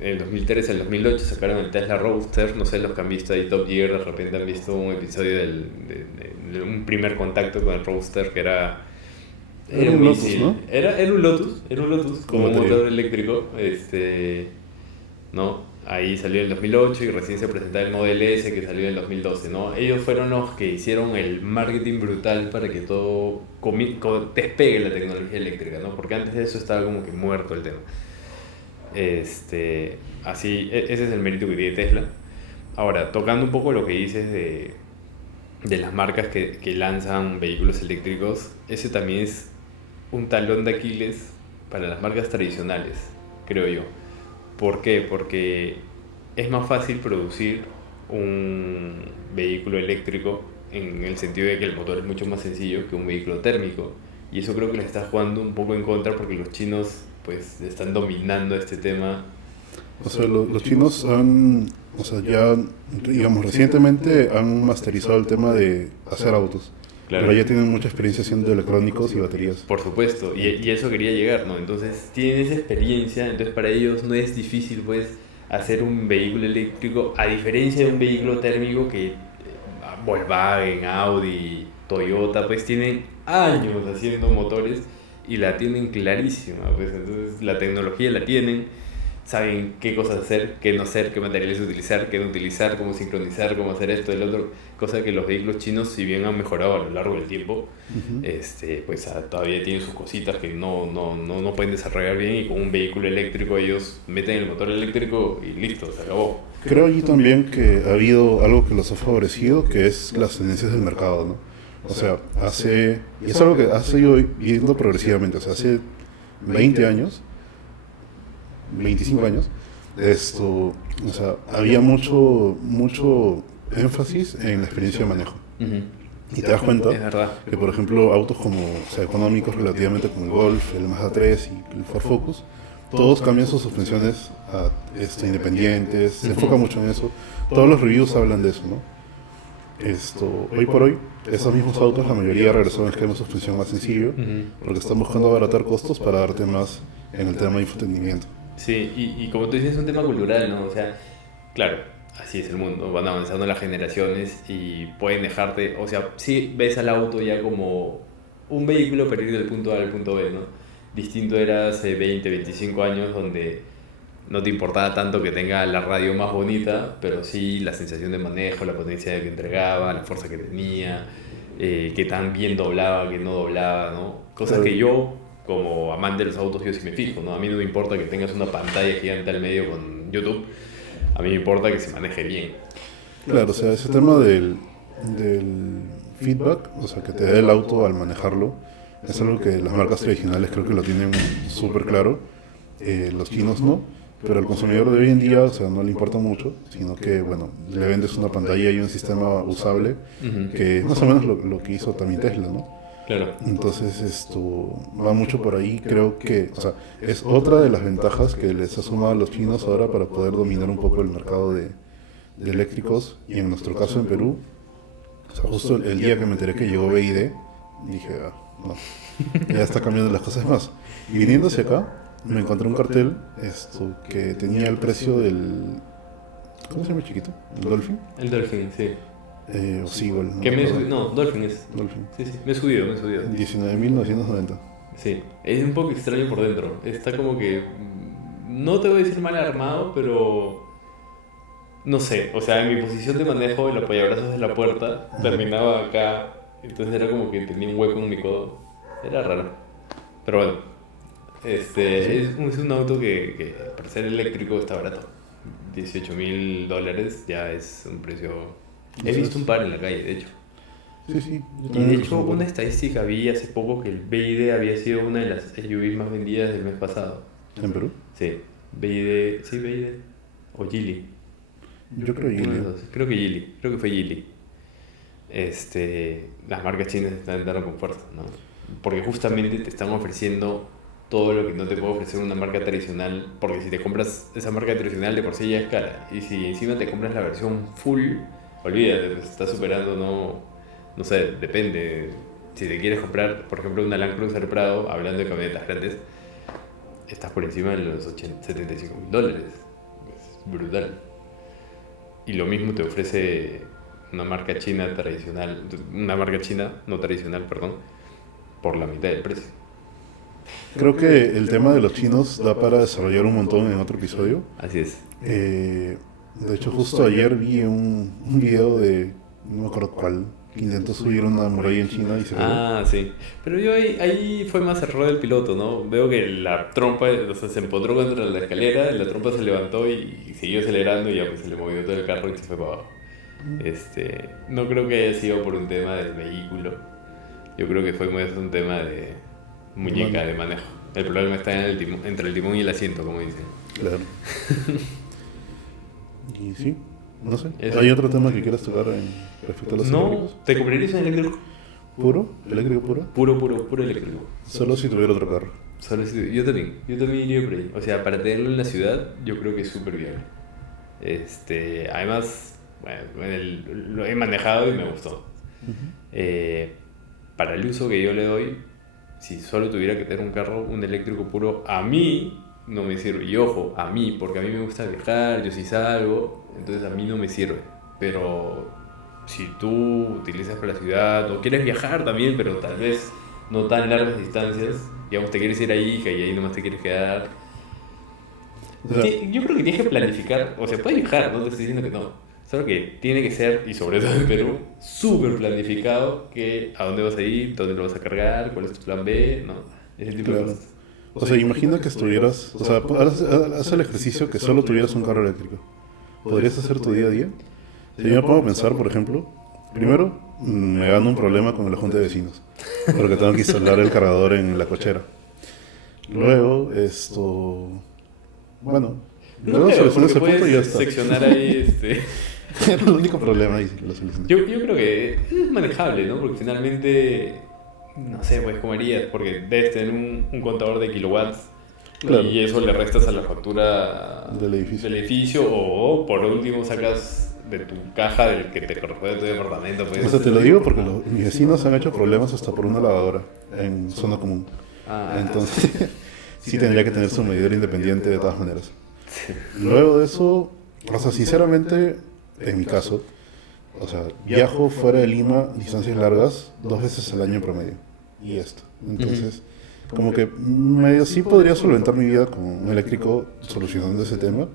el 2003, en el 2008 sacaron el Tesla Roadster, no sé los que han visto ahí Top Gear, de repente han visto un episodio de un primer contacto con el Roadster que era Era un un Lotus, misil, ¿no? era un Lotus Con con un batería. motor eléctrico, ¿no? Ahí salió en el 2008 y recién se presentó el Model S que salió en el 2012, ¿no? Ellos fueron los que hicieron el marketing brutal para que todo despegue la tecnología eléctrica, ¿no? Porque antes de eso estaba como que muerto el tema. Ese es el mérito que tiene Tesla. Ahora, tocando un poco lo que dices de las marcas que lanzan vehículos eléctricos, ese también es un talón de Aquiles para las marcas tradicionales, creo yo. ¿Por qué? Porque es más fácil producir un vehículo eléctrico en el sentido de que el motor es mucho más sencillo que un vehículo térmico. Y eso creo que les está jugando un poco en contra porque los chinos pues están dominando este tema. O sea, los chinos o sea, ya, digamos, recientemente han masterizado el tema de hacer autos. Claro. Pero ya tienen mucha experiencia haciendo electrónicos y baterías. Por supuesto, y eso quería llegar, ¿no? Entonces tienen esa experiencia, entonces para ellos no es difícil pues hacer un vehículo eléctrico a diferencia de un vehículo térmico que Volkswagen, Audi, Toyota pues tienen años haciendo motores y la tienen clarísima, pues entonces la tecnología la tienen, saben qué cosas hacer, qué no hacer, qué materiales utilizar, qué no utilizar, cómo sincronizar, cómo hacer esto, el otro, cosa que los vehículos chinos, si bien han mejorado a lo largo del tiempo, Ujú. pues todavía tienen sus cositas que no pueden desarrollar bien, y con un vehículo eléctrico ellos meten el motor eléctrico y listo, se acabó. Creo allí también que ha habido algo que los ha favorecido, que es las tendencias del mercado, ¿no? O sea, y es algo que ha seguido yendo progresivamente, o sea, hace 20 años, 25 años, o sea, había mucho énfasis en la experiencia de manejo. Ujú. Y te das cuenta Es verdad. que, por ejemplo, autos como, o sea, económicos relativamente como el Golf, el Mazda 3 y el Ford Focus, todos cambian sus suspensiones a independientes, se enfoca mucho en eso. Todos los reviews hablan de eso, ¿no? Hoy por hoy, esos mismos autos, la mayoría regresaron a un esquema de suspensión más sencillo, Ujú. porque están buscando abaratar costos para darte más en el tema de infotenimiento. Sí, y como tú dices, es un tema cultural, ¿no? O sea, claro, así es el mundo, van avanzando las generaciones y pueden dejarte, o sea, sí ves al auto ya como un vehículo para ir del punto A al punto B, ¿no? Distinto era hace 20, 25 años donde no te importaba tanto que tenga la radio más bonita, pero sí la sensación de manejo, la potencia que entregaba, la fuerza que tenía, que tan bien doblaba, que no doblaba, ¿no? Cosas Claro. que yo, como amante de los autos, yo sí me fijo, ¿no? A mí no me importa que tengas una pantalla gigante al medio con YouTube, a mí me importa que se maneje bien. Claro, o sea, ese tema del feedback, o sea, que te da el auto al manejarlo, es algo que las marcas tradicionales creo que lo tienen súper claro, los chinos no, pero al consumidor de hoy en día, o sea, no le importa mucho, sino que, bueno, le vendes una pantalla y un sistema usable, Ujú. que es más o menos lo que hizo también Tesla, ¿no? Claro. Entonces esto va mucho por ahí, creo que, o sea, es otra de las ventajas que les ha sumado a los chinos ahora para poder dominar un poco el mercado de eléctricos, y en nuestro caso en Perú, o sea, justo el día que me enteré que llegó BYD, dije, ah, no, ya está cambiando las cosas más. Y viniendo hacia acá, me encontré un cartel que tenía el precio del, ¿cómo se llama el chiquito? ¿El Dolphin? El Dolphin, sí. O Seagull, no Que me me he acuerdo. subido, no, Dolphin es. Dolphin. Sí, sí, me he subido, me he subido. 19.990. Sí, es un poco extraño por dentro. Está como que, no te voy a decir mal armado, pero no sé. O sea, en mi posición de manejo, el apoyabrazos de la puerta terminaba acá. Entonces era como que tenía un hueco en mi codo. Era raro. Pero bueno, es un auto que para ser eléctrico está barato. $18.000 ya es un precio. He visto un par en la calle, de hecho. Sí, sí. Yo Y también de lo hecho, consumo. una estadística vi hace poco que el BYD había sido una de las SUVs más vendidas del mes pasado. ¿En Perú? Sí, BYD, sí, BYD. O Geely. Yo creo Uno de Geely. los dos. Creo que Geely, creo que fue Geely. Las marcas chinas están entrando con fuerza, ¿no? Porque justamente te están ofreciendo todo lo que no te puede ofrecer una marca tradicional. Porque si te compras esa marca tradicional, de por sí ya es cara. Y si encima te compras la versión full, olvídate, te está superando, no sé, depende. Si te quieres comprar, por ejemplo, una Land Cruiser Prado, hablando de camionetas grandes, estás por encima de los $75.000. Es brutal. Y lo mismo te ofrece una marca china tradicional, una marca china no tradicional, perdón, por la mitad del precio. Creo que el tema de los chinos da para desarrollar un montón en otro episodio. Así es. De hecho, justo ayer vi un video de, no me acuerdo cuál, que intentó subir una muralla en China y se cayó. Ah, sí. Pero yo ahí fue más error del piloto, ¿no? Veo que la trompa, o sea, se empotró contra la escalera, la trompa se levantó y siguió acelerando y ya pues se le movió todo el carro y se fue para abajo. No creo que haya sido por un tema del vehículo. Yo creo que fue más un tema de muñeca, de manejo. El problema está entre el timón y el asiento, como dicen. Claro. Y sí, no sé. Eso. ¿Hay otro tema que quieras tocar respecto a los No, eléctricos? ¿te comprarías un eléctrico? ¿Puro? ¿Eléctrico puro? Puro eléctrico. Solo si tuviera otro carro. Yo también iría por ahí. O sea, para tenerlo en la ciudad, yo creo que es súper viable. Además, bueno, lo he manejado y me gustó. Para el uso que yo le doy, si solo tuviera que tener un carro, un eléctrico puro, a mí no me sirve. Y ojo, a mí, porque a mí me gusta viajar, yo sí salgo, entonces a mí no me sirve. Pero si tú utilizas para la ciudad o quieres viajar también, pero tal vez no tan largas distancias, digamos, te quieres ir ahí y ahí nomás te quieres quedar. O sea, Yo creo que tienes que planificar, o sea, puedes viajar, no te estoy diciendo que no. Solo que tiene que ser, y sobre todo en Perú, súper planificado que a dónde vas a ir, dónde lo vas a cargar, cuál es tu plan B, ¿no? Ese tipo de claro. cosas. O sea, imagina que estuvieras, o sea, haz el ejercicio que solo tuvieras un carro eléctrico. ¿Podrías hacer tu día a día? Si yo me pongo a pensar, por ejemplo, primero me gano un problema con la junta de vecinos, porque tengo que instalar el cargador en la cochera. Luego, bueno, No luego creo, soluciono porque ese punto y ya puedes está. seccionar ahí, Era el único problema y lo solucioné. Yo creo que es manejable, ¿no? Porque finalmente, no sé, pues cómo harías, porque debes tener un contador de kilowatts Claro. y eso le restas a la factura Del edificio. o por último sacas de tu caja del que te corresponde a tu departamento. Pues. O sea, te lo digo porque mis vecinos han hecho problemas hasta por una lavadora en zona común. Ah, Entonces, sí tendría que tener su medidor independiente de todas maneras. Luego de eso, o sea, sinceramente, en mi caso, o sea, viajo fuera de Lima distancias largas 2 veces al año en promedio. Y esto. Entonces, como que medio sí podría solventar mi vida con un eléctrico solucionando ese tema.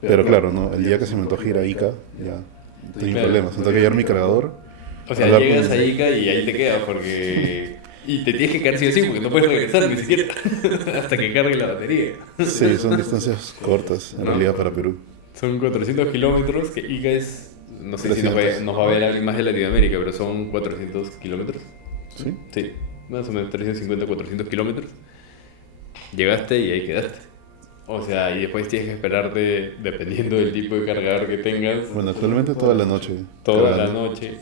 Pero claro, ¿no? El día que se me antoje ir a Ica, ya estoy en Claro. problemas. Tengo que llevar mi cargador. o sea, hablar llegas con- a Ica y ahí te quedas porque... Y te tienes que quedar sí o sí porque no puedes regresar ni siquiera hasta que cargue la batería. Sí, son distancias cortas, en ¿No? realidad, para Perú. Son 400 kilómetros, que Ica es... No sé si 300. nos va a ver alguien más de Latinoamérica, pero son 400 kilómetros. ¿Sí? Sí, más o menos 350, 400 kilómetros. Llegaste y ahí quedaste. O sea, y después tienes que esperarte, dependiendo del tipo de cargador que tengas, Bueno, actualmente toda la noche. toda la cargando. noche.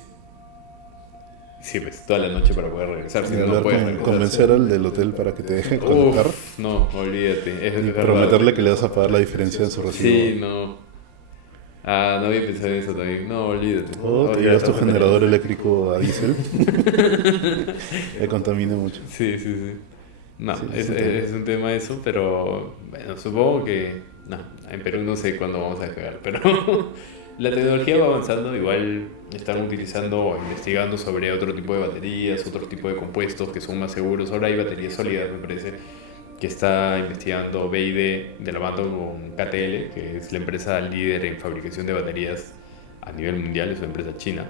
Sí, pues toda la noche para poder regresar, si Y no, no hablar puedes con, regresar. convencer al del hotel para que te deje conectar. Uf, no, olvídate, eso Y es verdad. prometerle que le vas a pagar la diferencia en su recibo. Sí, no. Ah, no había pensado en eso también. No, olvídate. O te Ya llevas tu estamos generador peleando. eléctrico a diésel. Que contamina mucho. Sí, sí, sí. No, Sí, es, sí, es un tema eso, pero bueno, supongo que no, en Perú no sé cuándo vamos a despegar, pero la tecnología va avanzando, igual están utilizando o investigando sobre otro tipo de baterías, otro tipo de compuestos que son más seguros. Ahora hay baterías sólidas, me parece, que está investigando BYD de la mano con KTL, que es la empresa líder en fabricación de baterías a nivel mundial, es una empresa china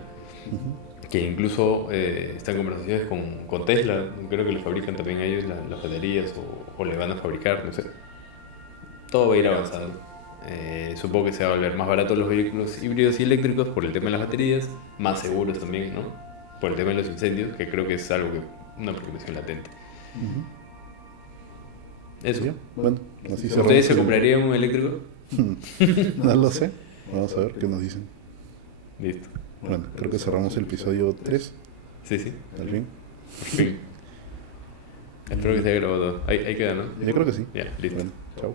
que incluso está en conversaciones con Tesla, creo que le fabrican también a ellos las baterías o le van a fabricar, no sé. Todo va a ir avanzando. Supongo que se va a volver más barato los vehículos híbridos y eléctricos por el tema de las baterías, más seguros también, ¿no? Por el tema de los incendios, que creo que es algo que una preocupación latente. Eso. Ya, bueno, así cerramos. ¿Ustedes se comprarían un eléctrico? No lo sé. Vamos a ver qué nos dicen. Listo. Bueno, creo que cerramos el episodio 3, Sí, sí, al fin. por fin. Espero que se haya grabado todo. Ahí queda, ¿no? Yo creo que sí. Ya, listo. Bueno, chao.